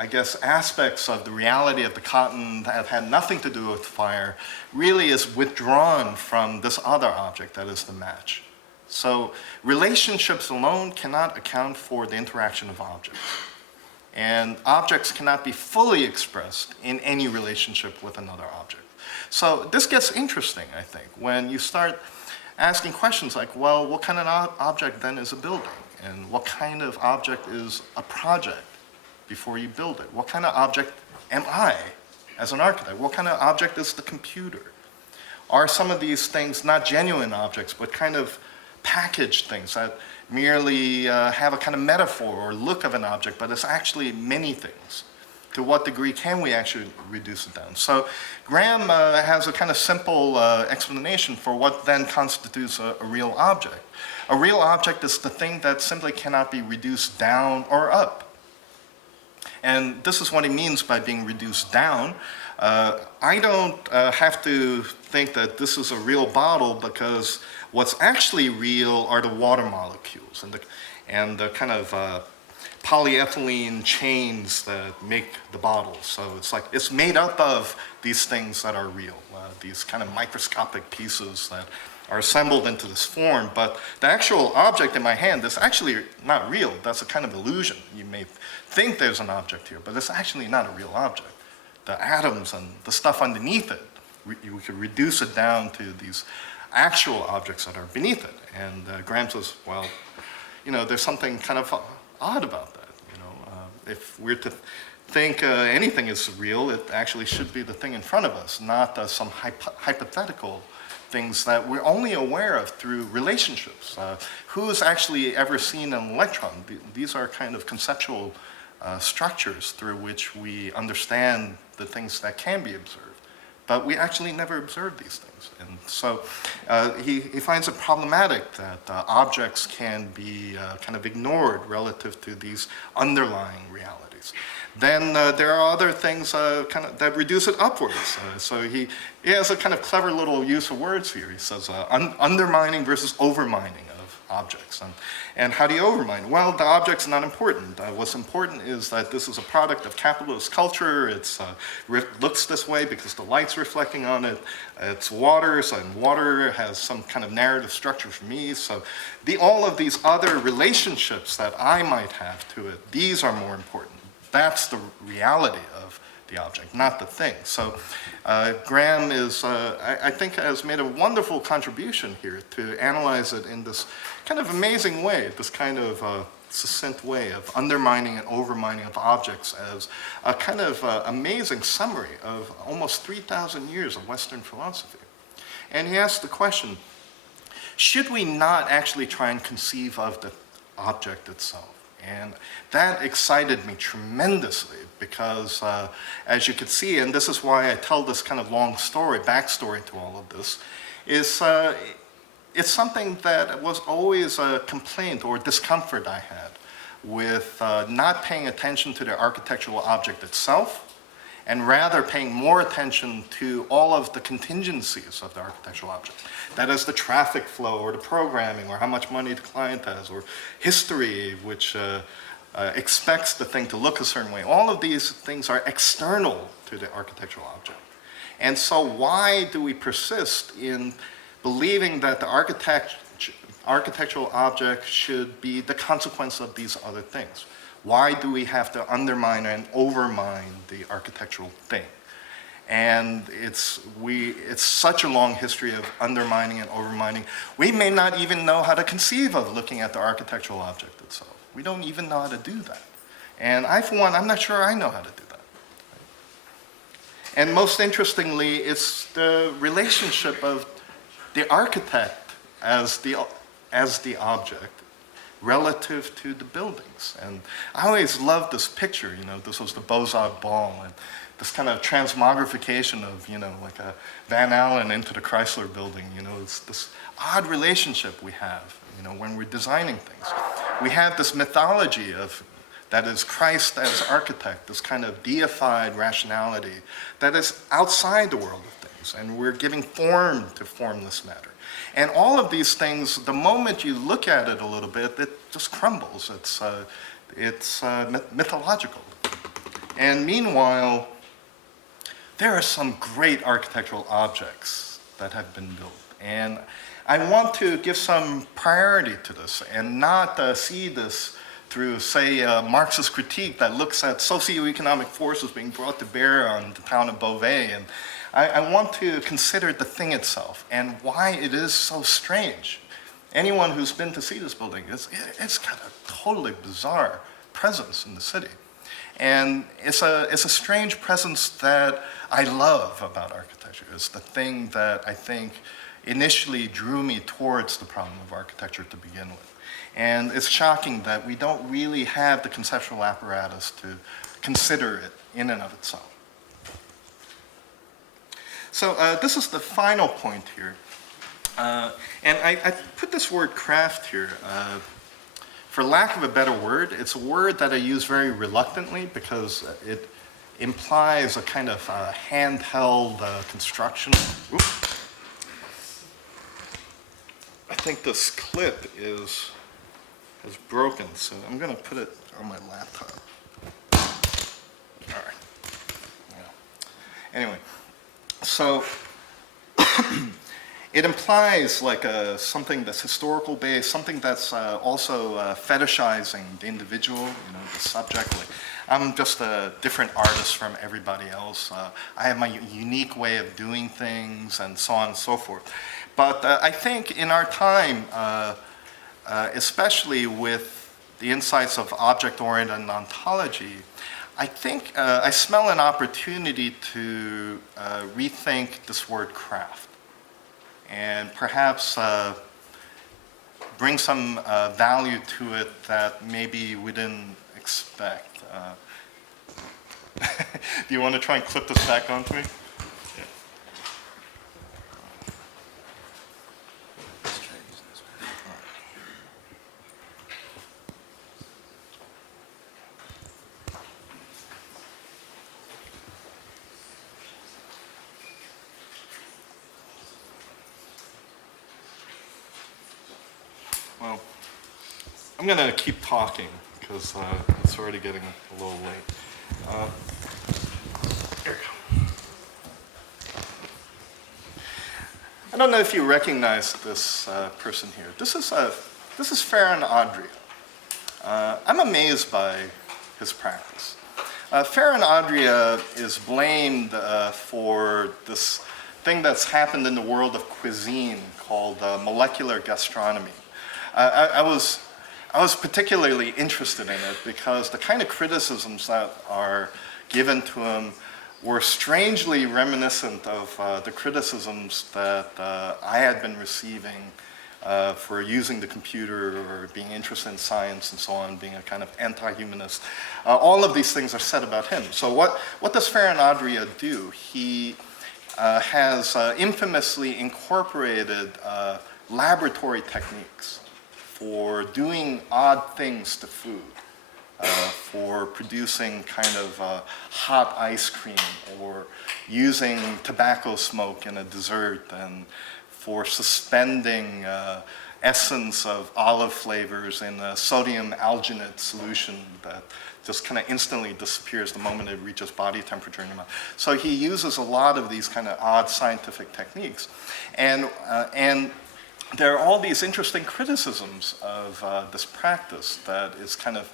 I guess, aspects of the reality of the cotton that had nothing to do with fire really is withdrawn from this other object that is the match. So relationships alone cannot account for the interaction of objects. And objects cannot be fully expressed in any relationship with another object. So this gets interesting, I think, when you start asking questions like, well, what kind of object then is a building? And what kind of object is a project before you build it? What kind of object am I as an architect? What kind of object is the computer? Are some of these things not genuine objects, but kind of packaged things that merely have a kind of metaphor or look of an object, but it's actually many things? To what degree can we actually reduce it down? So Graham has a kind of simple explanation for what then constitutes a real object. A real object is the thing that simply cannot be reduced down or up. And this is what he means by being reduced down. I don't have to think that this is a real bottle, because what's actually real are the water molecules and the kind of polyethylene chains that make the bottle. So it's made up of these things that are real, these kind of microscopic pieces that are assembled into this form. But the actual object in my hand is actually not real. That's a kind of illusion. You may think there's an object here, but it's actually not a real object. The atoms and the stuff underneath it, we could reduce it down to these actual objects that are beneath it. And Graham says, well, there's something kind of odd about that. If we're to think anything is real, it actually should be the thing in front of us, not some hypothetical things that we're only aware of through relationships. Who's actually ever seen an electron? These are kind of conceptual structures through which we understand the things that can be observed. But we actually never observe these things. And so he finds it problematic that objects can be kind of ignored relative to these underlying realities. Then there are other things that reduce it upwards. So he has a kind of clever little use of words here. He says undermining versus overmining of objects. And how do you overmine? Well, the object's not important. What's important is that this is a product of capitalist culture. It looks this way because the light's reflecting on it. It's water, and water has some kind of narrative structure for me. So all of these other relationships that I might have to it, these are more important. That's the reality of the object, not the thing. So Graham I think, has made a wonderful contribution here to analyze it in this kind of amazing way, this kind of succinct way of undermining and overmining of objects as a kind of amazing summary of almost 3,000 years of Western philosophy. And he asked the question, should we not actually try and conceive of the object itself? And that excited me tremendously because, as you could see, and this is why I tell this kind of long story, backstory to all of this, is it's something that was always a complaint or discomfort I had with not paying attention to the architectural object itself, and rather paying more attention to all of the contingencies of the architectural object. That is the traffic flow or the programming or how much money the client has or history, which expects the thing to look a certain way. All of these things are external to the architectural object. And so why do we persist in believing that the architectural object should be the consequence of these other things? Why do we have to undermine and overmine the architectural thing? And it's such a long history of undermining and overmining. We may not even know how to conceive of looking at the architectural object itself. We don't even know how to do that. And I, for one, I'm not sure I know how to do that. And most interestingly, it's the relationship of the architect as the object relative to the buildings. And I always loved this picture, this was the Beaux-Arts ball, and this kind of transmogrification of, like a Van Allen into the Chrysler building, it's this odd relationship we have, when we're designing things. We have this mythology that is Christ as architect, this kind of deified rationality that is outside the world of things, and we're giving form to formless matter. And all of these things, the moment you look at it a little bit, it just crumbles. It's mythological. And meanwhile, there are some great architectural objects that have been built. And I want to give some priority to this and not see this through, say, a Marxist critique that looks at socioeconomic forces being brought to bear on the town of Beauvais. And I want to consider the thing itself and why it is so strange. Anyone who's been to see this building, it's got a totally bizarre presence in the city. And it's a strange presence that I love about architecture. It's the thing that I think initially drew me towards the problem of architecture to begin with. And it's shocking that we don't really have the conceptual apparatus to consider it in and of itself. So this is the final point here. And I put this word craft here for lack of a better word, it's a word that I use very reluctantly because it implies a kind of handheld construction. Oop. I think this clip is broken, so I'm going to put it on my laptop. All right. Yeah. Anyway, so it implies like something that's historical based, something that's also fetishizing the individual, the subject. Like, I'm just a different artist from everybody else. I have my unique way of doing things and so on and so forth. But I think in our time, especially with the insights of object-oriented ontology, I think I smell an opportunity to rethink this word craft and perhaps bring some value to it that maybe we didn't expect. Do you want to try and clip this back onto me? Yeah. Let's try using this one. All right. Well, I'm going to keep talking because it's already getting a little late. Here we go. I don't know if you recognize this person here. This is Farron Adria. I'm amazed by his practice. Farron Adria is blamed for this thing that's happened in the world of cuisine called molecular gastronomy. I was particularly interested in it because the kind of criticisms that are given to him were strangely reminiscent of the criticisms that I had been receiving for using the computer or being interested in science and so on, being a kind of anti-humanist. All of these things are said about him. So what does Farron Adria do? He has infamously incorporated laboratory techniques for doing odd things to food, for producing kind of hot ice cream or using tobacco smoke in a dessert, and for suspending essence of olive flavors in a sodium alginate solution that just kind of instantly disappears the moment it reaches body temperature in your mouth. So he uses a lot of these kind of odd scientific techniques. And there are all these interesting criticisms of this practice that is kind of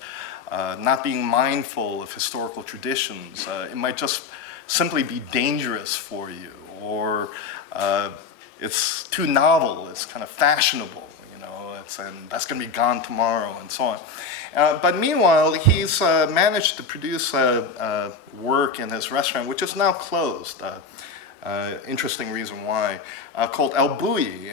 not being mindful of historical traditions. It might just simply be dangerous for you, or it's too novel, it's kind of fashionable, and that's going to be gone tomorrow, and so on. But meanwhile, he's managed to produce work in his restaurant, which is now closed. Interesting reason why, called El Bulli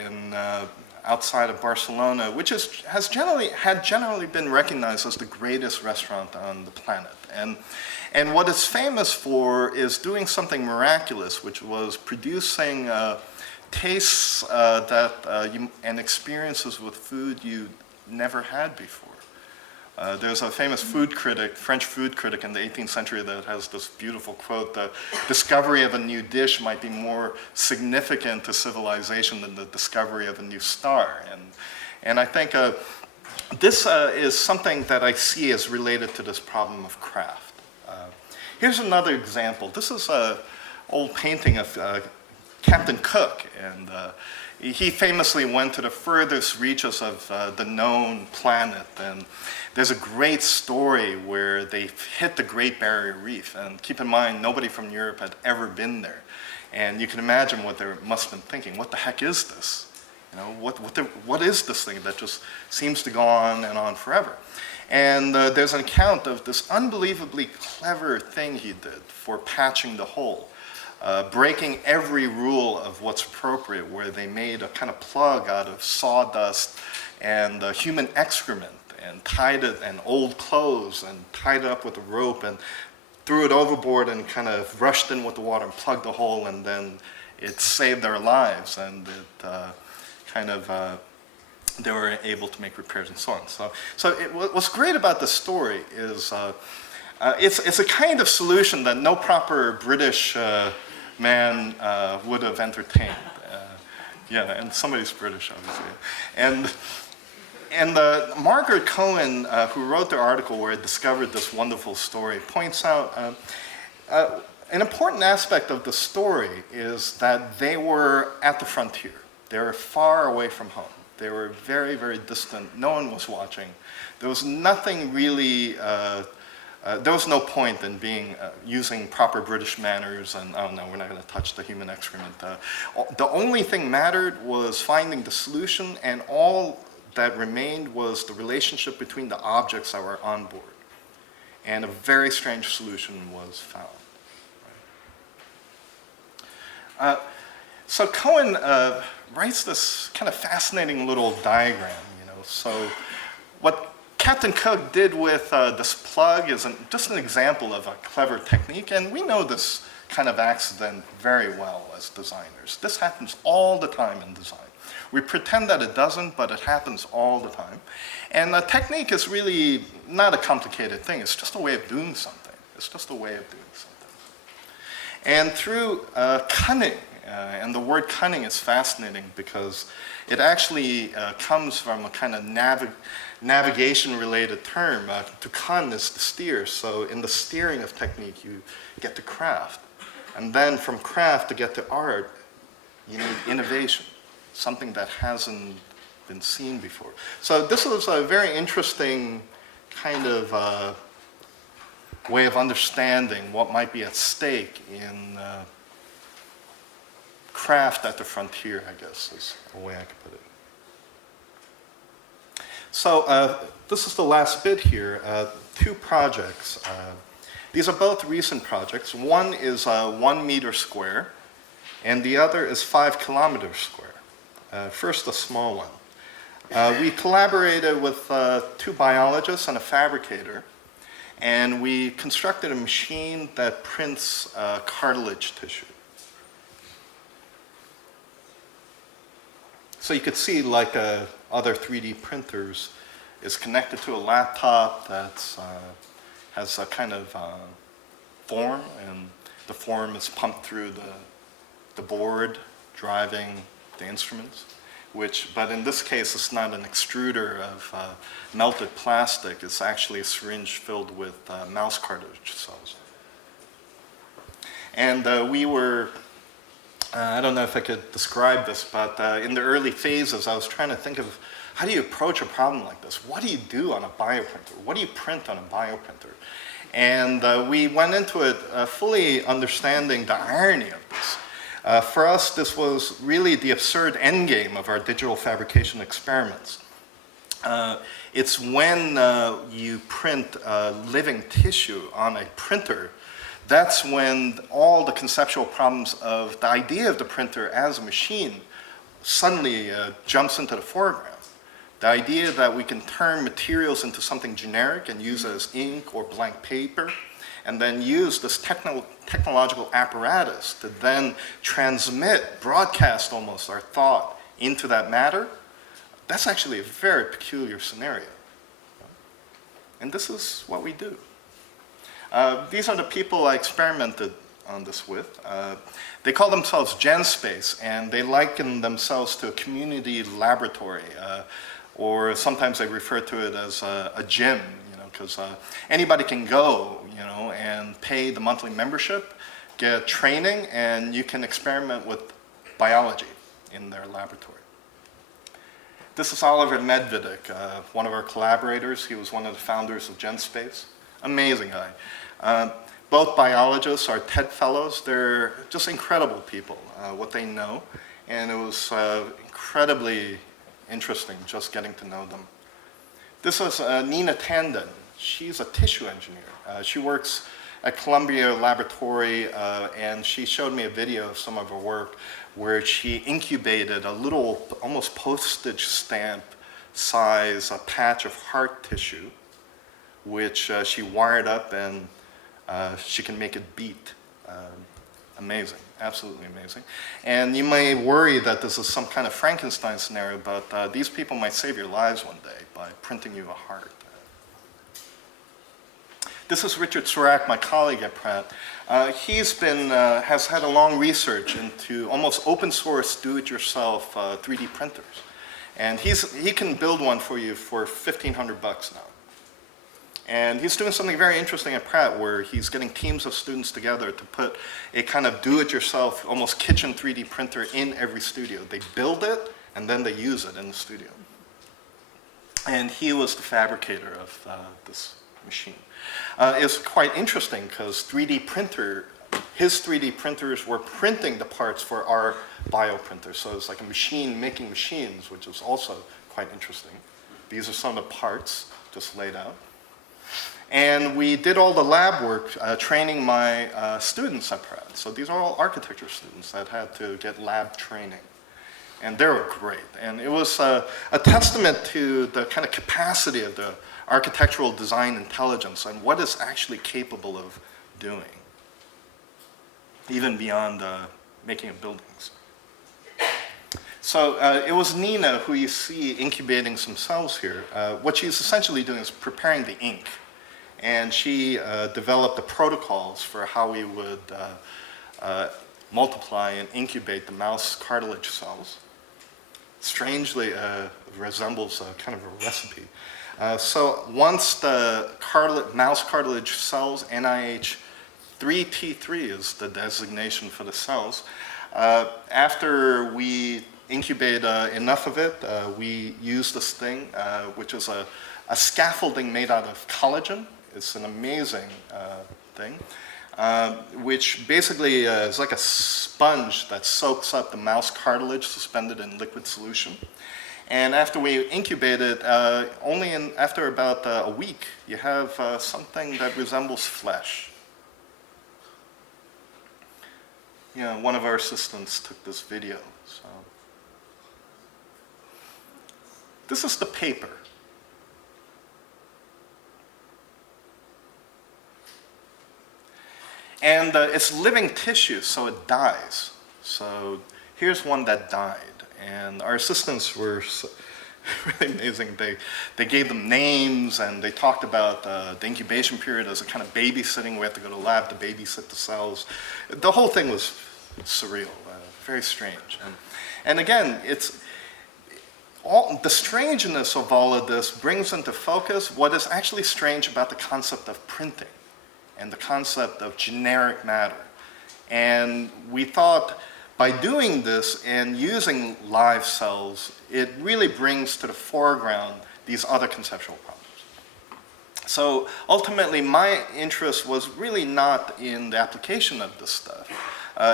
outside of Barcelona, which had generally been recognized as the greatest restaurant on the planet. And what it's famous for is doing something miraculous, which was producing tastes and experiences with food you never had before. There's a famous French food critic in the 18th century that has this beautiful quote: the discovery of a new dish might be more significant to civilization than the discovery of a new star. And I think this is something that I see as related to this problem of craft. Here's another example. This is an old painting of Captain Cook, and he famously went to the furthest reaches of the known planet, and there's a great story where they hit the Great Barrier Reef, and keep in mind, nobody from Europe had ever been there, and you can imagine what they must have been thinking. What the heck is this? What is this thing that just seems to go on and on forever? And there's an account of this unbelievably clever thing he did for patching the hole. Breaking every rule of what's appropriate, where they made a kind of plug out of sawdust and human excrement, and tied it, and old clothes, and tied it up with a rope, and threw it overboard, and kind of rushed in with the water and plugged the hole, and then it saved their lives, and it kind of they were able to make repairs and so on. So what's great about this story is it's a kind of solution that no proper British man would have entertained. Yeah, and somebody's British, obviously. And Margaret Cohen, who wrote the article where I discovered this wonderful story, points out an important aspect of the story is that they were at the frontier. They were far away from home. They were very, very distant. No one was watching. There was nothing really, there was no point in using proper British manners and, oh no, we're not going to touch the human excrement. The only thing mattered was finding the solution, and all that remained was the relationship between the objects that were on board. And a very strange solution was found. So Cohen writes this kind of fascinating little diagram, So what Captain Cook did with this plug is just an example of a clever technique, and we know this kind of accident very well as designers. This happens all the time in design. We pretend that it doesn't, but it happens all the time. And a technique is really not a complicated thing. It's just a way of doing something. It's just a way of doing something. And through cunning, and the word cunning is fascinating because it actually comes from a kind of navigation-related term. To con is to steer. So in the steering of technique, you get to craft. And then from craft to get to art, you need innovation, something that hasn't been seen before. So this was a very interesting kind of way of understanding what might be at stake in craft at the frontier, I guess, is a way I could put it. So this is the last bit here, 2 projects. These are both recent projects. One is 1 meter square, and the other is 5 kilometers square. First, a small one. We collaborated with 2 biologists and a fabricator, and we constructed a machine that prints cartilage tissue. So you could see, like other 3D printers, is connected to a laptop that has a kind of form, and the form is pumped through the board, driving the instruments. But in this case, it's not an extruder of melted plastic. It's actually a syringe filled with mouse cartilage cells. And we were, I don't know if I could describe this, but in the early phases, I was trying to think of how do you approach a problem like this? What do you do on a bioprinter? What do you print on a bioprinter? And we went into it fully understanding the irony of this. For us, this was really the absurd endgame of our digital fabrication experiments. It's when you print living tissue on a printer, that's when all the conceptual problems of the idea of the printer as a machine suddenly jumps into the foreground. The idea that we can turn materials into something generic and use it as ink or blank paper, and then use this technological apparatus to then transmit, broadcast almost, our thought into that matter, that's actually a very peculiar scenario. And this is what we do. These are the people I experimented on this with. They call themselves GenSpace, and they liken themselves to a community laboratory, or sometimes they refer to it as a gym, because anybody can go, and pay the monthly membership, get training, and you can experiment with biology in their laboratory. This is Oliver Medvedik, one of our collaborators. He was one of the founders of GenSpace. Amazing guy. Both biologists are TED Fellows. They're just incredible people, what they know. And it was incredibly interesting just getting to know them. This is Nina Tandon. She's a tissue engineer. She works at Columbia Laboratory, and she showed me a video of some of her work where she incubated a little, almost postage stamp size patch of heart tissue, which she wired up, and she can make it beat amazing, absolutely amazing. And you may worry that this is some kind of Frankenstein scenario, but these people might save your lives one day by printing you a heart. This is Richard Surak, my colleague at Pratt. He's has had a long research into almost open source, do-it-yourself 3D printers. And he can build one for you for $1,500 now. And he's doing something very interesting at Pratt where he's getting teams of students together to put a kind of do-it-yourself, almost kitchen 3D printer in every studio. They build it, and then they use it in the studio. And he was the fabricator of this machine. It's quite interesting because his 3D printers were printing the parts for our bioprinters. So it's like a machine making machines, which is also quite interesting. These are some of the parts just laid out. And we did all the lab work training my students at Pratt. So these are all architecture students that had to get lab training. And they were great. And it was a testament to the kind of capacity of the architectural design intelligence and what it's actually capable of doing, even beyond making of buildings. So it was Nina who you see incubating some cells here. What she's essentially doing is preparing the ink. And she developed the protocols for how we would multiply and incubate the mouse cartilage cells. Strangely, resembles kind of a recipe. So once the mouse cartilage cells, NIH 3T3 is the designation for the cells. After we incubate enough of it, we use this thing, which is a scaffolding made out of collagen. It's an amazing thing, which basically is like a sponge that soaks up the mouse cartilage suspended in liquid solution. And after we incubate it, after about a week, you have something that resembles flesh. You know, one of our assistants took this video. So. This is the paper. And it's living tissue, so it dies. So here's one that died. And our assistants were really amazing. They gave them names, and they talked about the incubation period as a kind of babysitting. We had to go to the lab to babysit the cells. The whole thing was surreal, very strange. And again, the strangeness of all of this brings into focus what is actually strange about the concept of printing and the concept of generic matter. And we thought by doing this and using live cells, it really brings to the foreground these other conceptual problems. So ultimately, my interest was really not in the application of this stuff.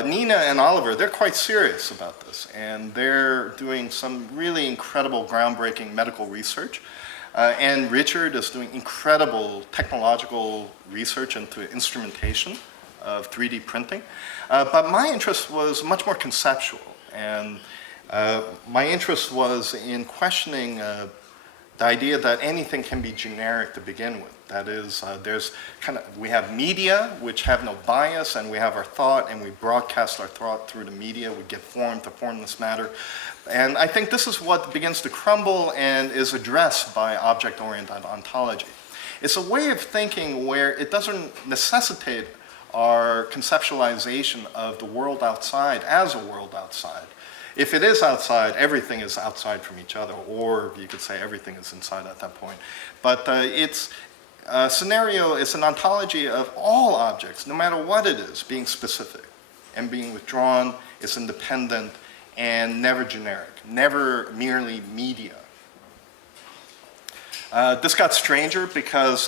Nina and Oliver, they're quite serious about this, and they're doing some really incredible, groundbreaking medical research. And Richard is doing incredible technological research into instrumentation of 3D printing. But my interest was much more conceptual. And my interest was in questioning the idea that anything can be generic to begin with. That is, we have media which have no bias, and we have our thought, and we broadcast our thought through the media. We get form to formless matter. And I think this is what begins to crumble and is addressed by object-oriented ontology. It's a way of thinking where it doesn't necessitate our conceptualization of the world outside as a world outside. If it is outside, everything is outside from each other, or you could say everything is inside at that point. But it's a scenario, it's an ontology of all objects, no matter what it is, being specific and being withdrawn, it's independent, and never generic, never merely media. This got stranger because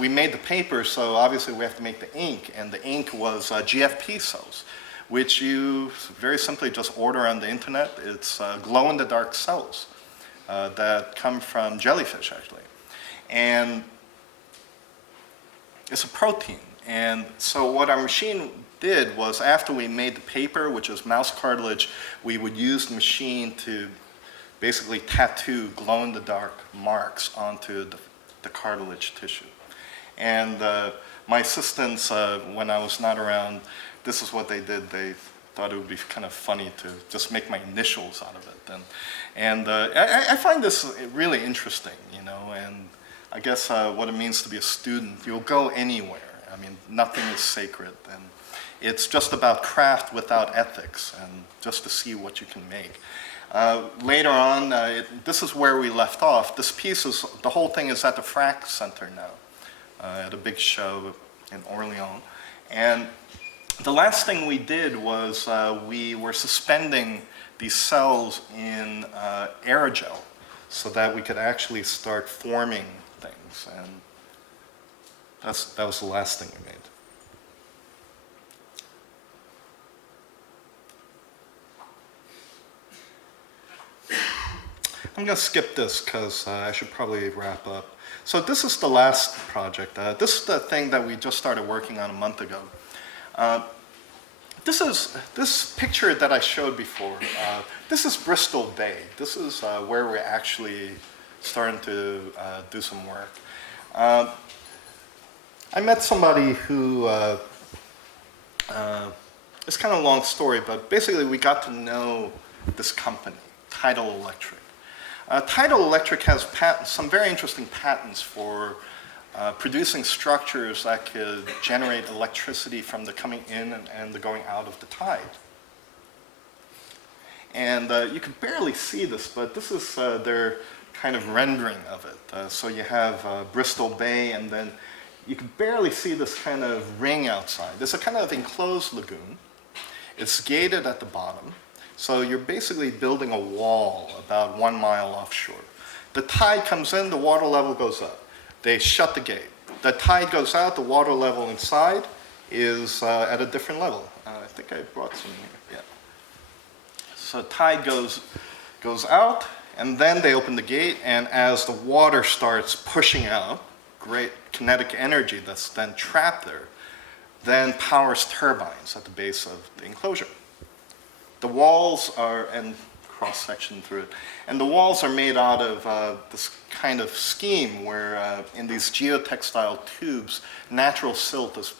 we made the paper, so obviously we have to make the ink, and the ink was GFP cells, which you very simply just order on the internet. It's glow-in-the-dark cells that come from jellyfish, actually. And it's a protein. And so what our machine did was, after we made the paper, which is mouse cartilage, we would use the machine to basically tattoo glow-in-the-dark marks onto the cartilage tissue. And my assistants, when I was not around, this is what they did. They thought it would be kind of funny to just make my initials out of it. And I find this really interesting, you know, and I guess what it means to be a student, you'll go anywhere. I mean, nothing is sacred, and it's just about craft without ethics, and just to see what you can make. Later on, this is where we left off. This piece is, the whole thing is at the Frac Center now, at a big show in Orléans. And the last thing we did was we were suspending these cells in aerogel so that we could actually start forming things. And that was the last thing we made. I'm going to skip this because I should probably wrap up. So this is the last project. This is the thing that we just started working on a month ago. This picture that I showed before. This is Bristol Bay. This is where we're actually starting to do some work. I met somebody who, it's kind of a long story, but basically we got to know this company, Tidal Electric. Tidal Electric has some very interesting patents for producing structures that could generate electricity from the coming in and the going out of the tide. And you can barely see this, but this is their kind of rendering of it. So you have Bristol Bay, and then you can barely see this kind of ring outside. It's a kind of enclosed lagoon. It's gated at the bottom. So you're basically building a wall about 1 mile offshore. The tide comes in, the water level goes up. They shut the gate. The tide goes out, the water level inside is at a different level. I think I brought some here, yeah. So tide goes out, and then they open the gate, and as the water starts pushing out, great kinetic energy that's then trapped there, then powers turbines at the base of the enclosure. The walls are, and cross-section through it, and the walls are made out of this kind of scheme where in these geotextile tubes, natural silt is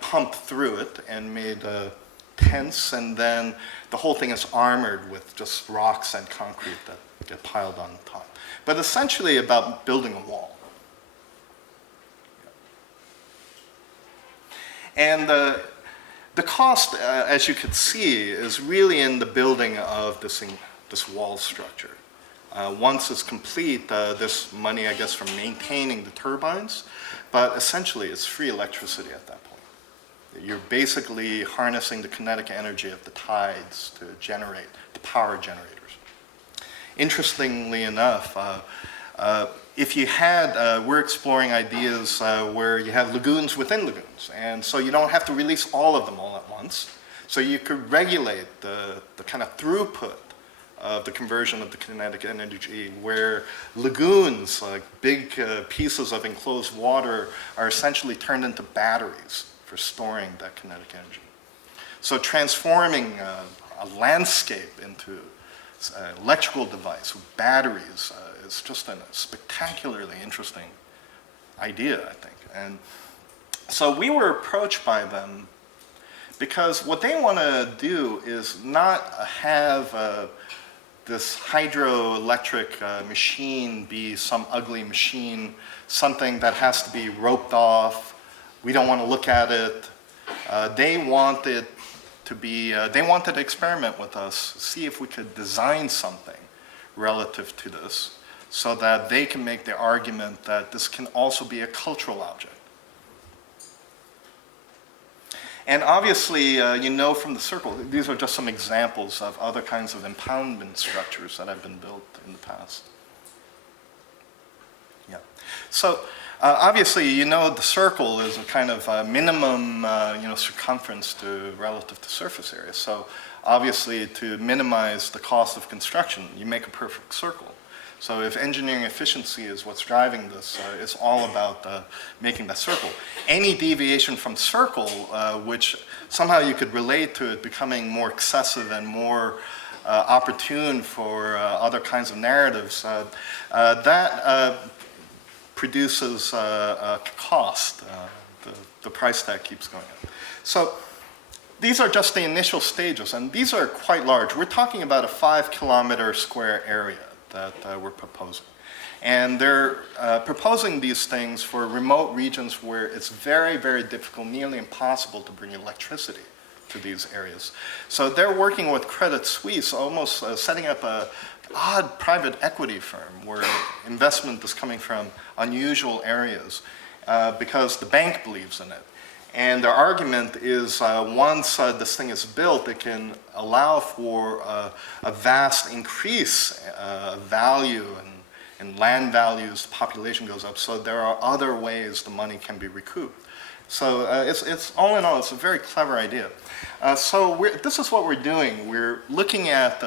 pumped through it and made tents, and then the whole thing is armored with just rocks and concrete that get piled on top. But essentially about building a wall. And the cost, as you can see, is really in the building of this wall structure. Once it's complete, there's money, I guess, from maintaining the turbines, but essentially it's free electricity at that point. You're basically harnessing the kinetic energy of the tides to generate the power generators. Interestingly enough, if you had, we're exploring ideas where you have lagoons within lagoons, and so you don't have to release all of them all at once. So you could regulate the kind of throughput of the conversion of the kinetic energy, where lagoons, like big pieces of enclosed water, are essentially turned into batteries for storing that kinetic energy. So transforming a landscape into an electrical device with batteries is just a spectacularly interesting idea, I think. And so we were approached by them because what they want to do is not have this hydroelectric machine be some ugly machine, something that has to be roped off. We don't want to look at it. They wanted to experiment with us, see if we could design something relative to this, so that they can make the argument that this can also be a cultural object. And obviously, you know from the circle, these are just some examples of other kinds of impoundment structures that have been built in the past. Yeah. So obviously, you know the circle is a kind of minimum circumference relative to surface area. So obviously, to minimize the cost of construction, you make a perfect circle. So if engineering efficiency is what's driving this, it's all about making that circle. Any deviation from circle, which somehow you could relate to it becoming more excessive and more opportune for other kinds of narratives, that produces a cost. The price tag keeps going up. So these are just the initial stages, and these are quite large. We're talking about a 5-kilometer square area that we're proposing. And they're proposing these things for remote regions where it's very, very difficult, nearly impossible to bring electricity to these areas. So they're working with Credit Suisse, almost setting up an odd private equity firm where investment is coming from unusual areas because the bank believes in it. And their argument is once this thing is built, it can allow for a vast increase of value and land values, population goes up, so there are other ways the money can be recouped. So it's all in all, it's a very clever idea. This is what we're doing. We're looking at,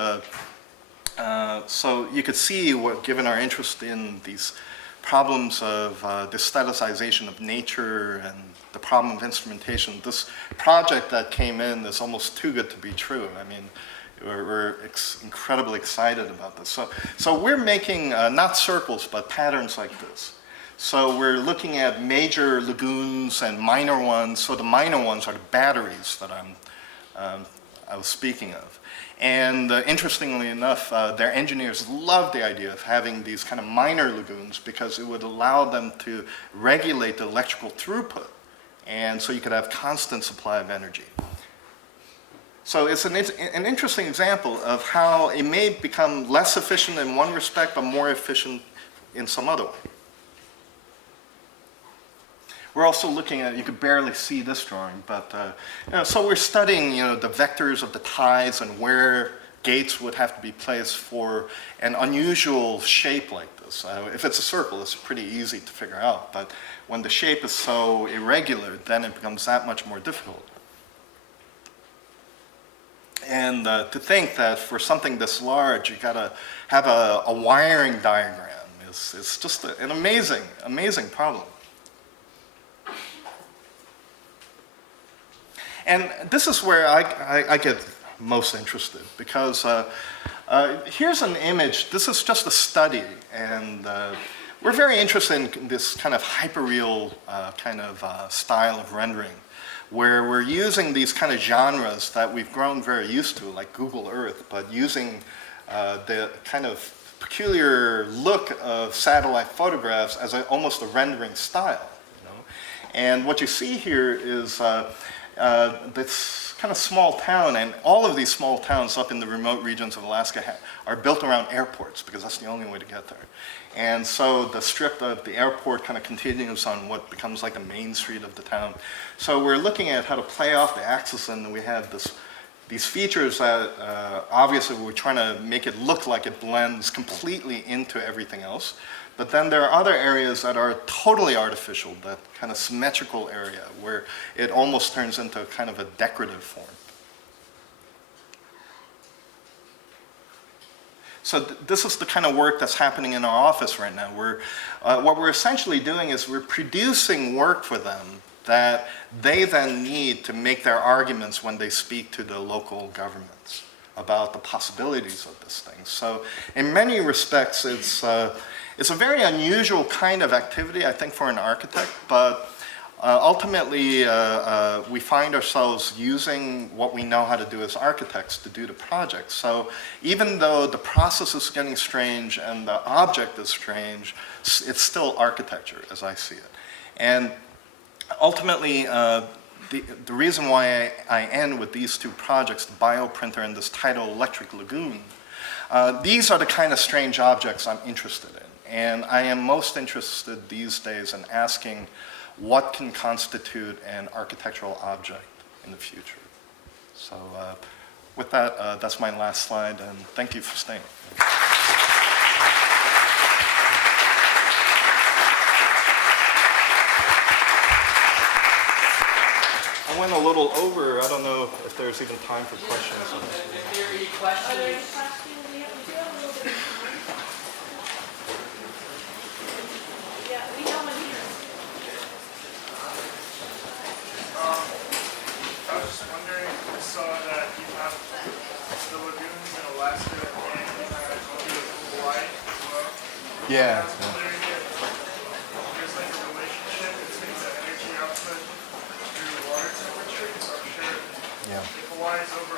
so you could see what, given our interest in these problems of the aestheticization of nature and the problem of instrumentation, this project that came in is almost too good to be true. I mean, we're incredibly excited about this. So we're making not circles, but patterns like this. So we're looking at major lagoons and minor ones. So the minor ones are the batteries that I was speaking of. And interestingly enough, their engineers love the idea of having these kind of minor lagoons because it would allow them to regulate the electrical throughput. And so you could have constant supply of energy. So it's an interesting example of how it may become less efficient in one respect, but more efficient in some other way. We're also looking at, you could barely see this drawing, but so we're studying the vectors of the tides and where gates would have to be placed for an unusual shape like this. If it's a circle, it's pretty easy to figure out, but when the shape is so irregular, then it becomes that much more difficult. And to think that for something this large, you gotta have a wiring diagram is just an amazing, amazing problem. And this is where I get most interested because here's an image. This is just a study, and we're very interested in this kind of hyperreal kind of style of rendering, where we're using these kind of genres that we've grown very used to, like Google Earth, but using the kind of peculiar look of satellite photographs as almost a rendering style. And what you see here is this kind of small town, and all of these small towns up in the remote regions of Alaska are built around airports because that's the only way to get there. And so the strip of the airport kind of continues on what becomes like the main street of the town. So we're looking at how to play off the axis, and we have these features that obviously we're trying to make it look like it blends completely into everything else. But then there are other areas that are totally artificial, that kind of symmetrical area where it almost turns into kind of a decorative form. So this is the kind of work that's happening in our office right now. What we're essentially doing is we're producing work for them that they then need to make their arguments when they speak to the local governments about the possibilities of this thing. So in many respects, it's a very unusual kind of activity, I think, for an architect, but ultimately we find ourselves using what we know how to do as architects to do the project. So even though the process is getting strange and the object is strange, it's still architecture as I see it. And ultimately, the reason why I end with these two projects, the bioprinter and this tidal electric lagoon, these are the kind of strange objects I'm interested in. And I am most interested these days in asking what can constitute an architectural object in the future. So with that, that's my last slide, and thank you for staying. I went a little over. I don't know if there's even time for questions. If there are any questions? Are there any questions? We have a little bit of time. Yeah, we have one here. I was just wondering, I saw that you have the lagoons in Alaska and Hawaii as well. Yeah. I was wondering if there's like a relationship between the energy output through water temperatures, or sure Yeah. Hawaii's over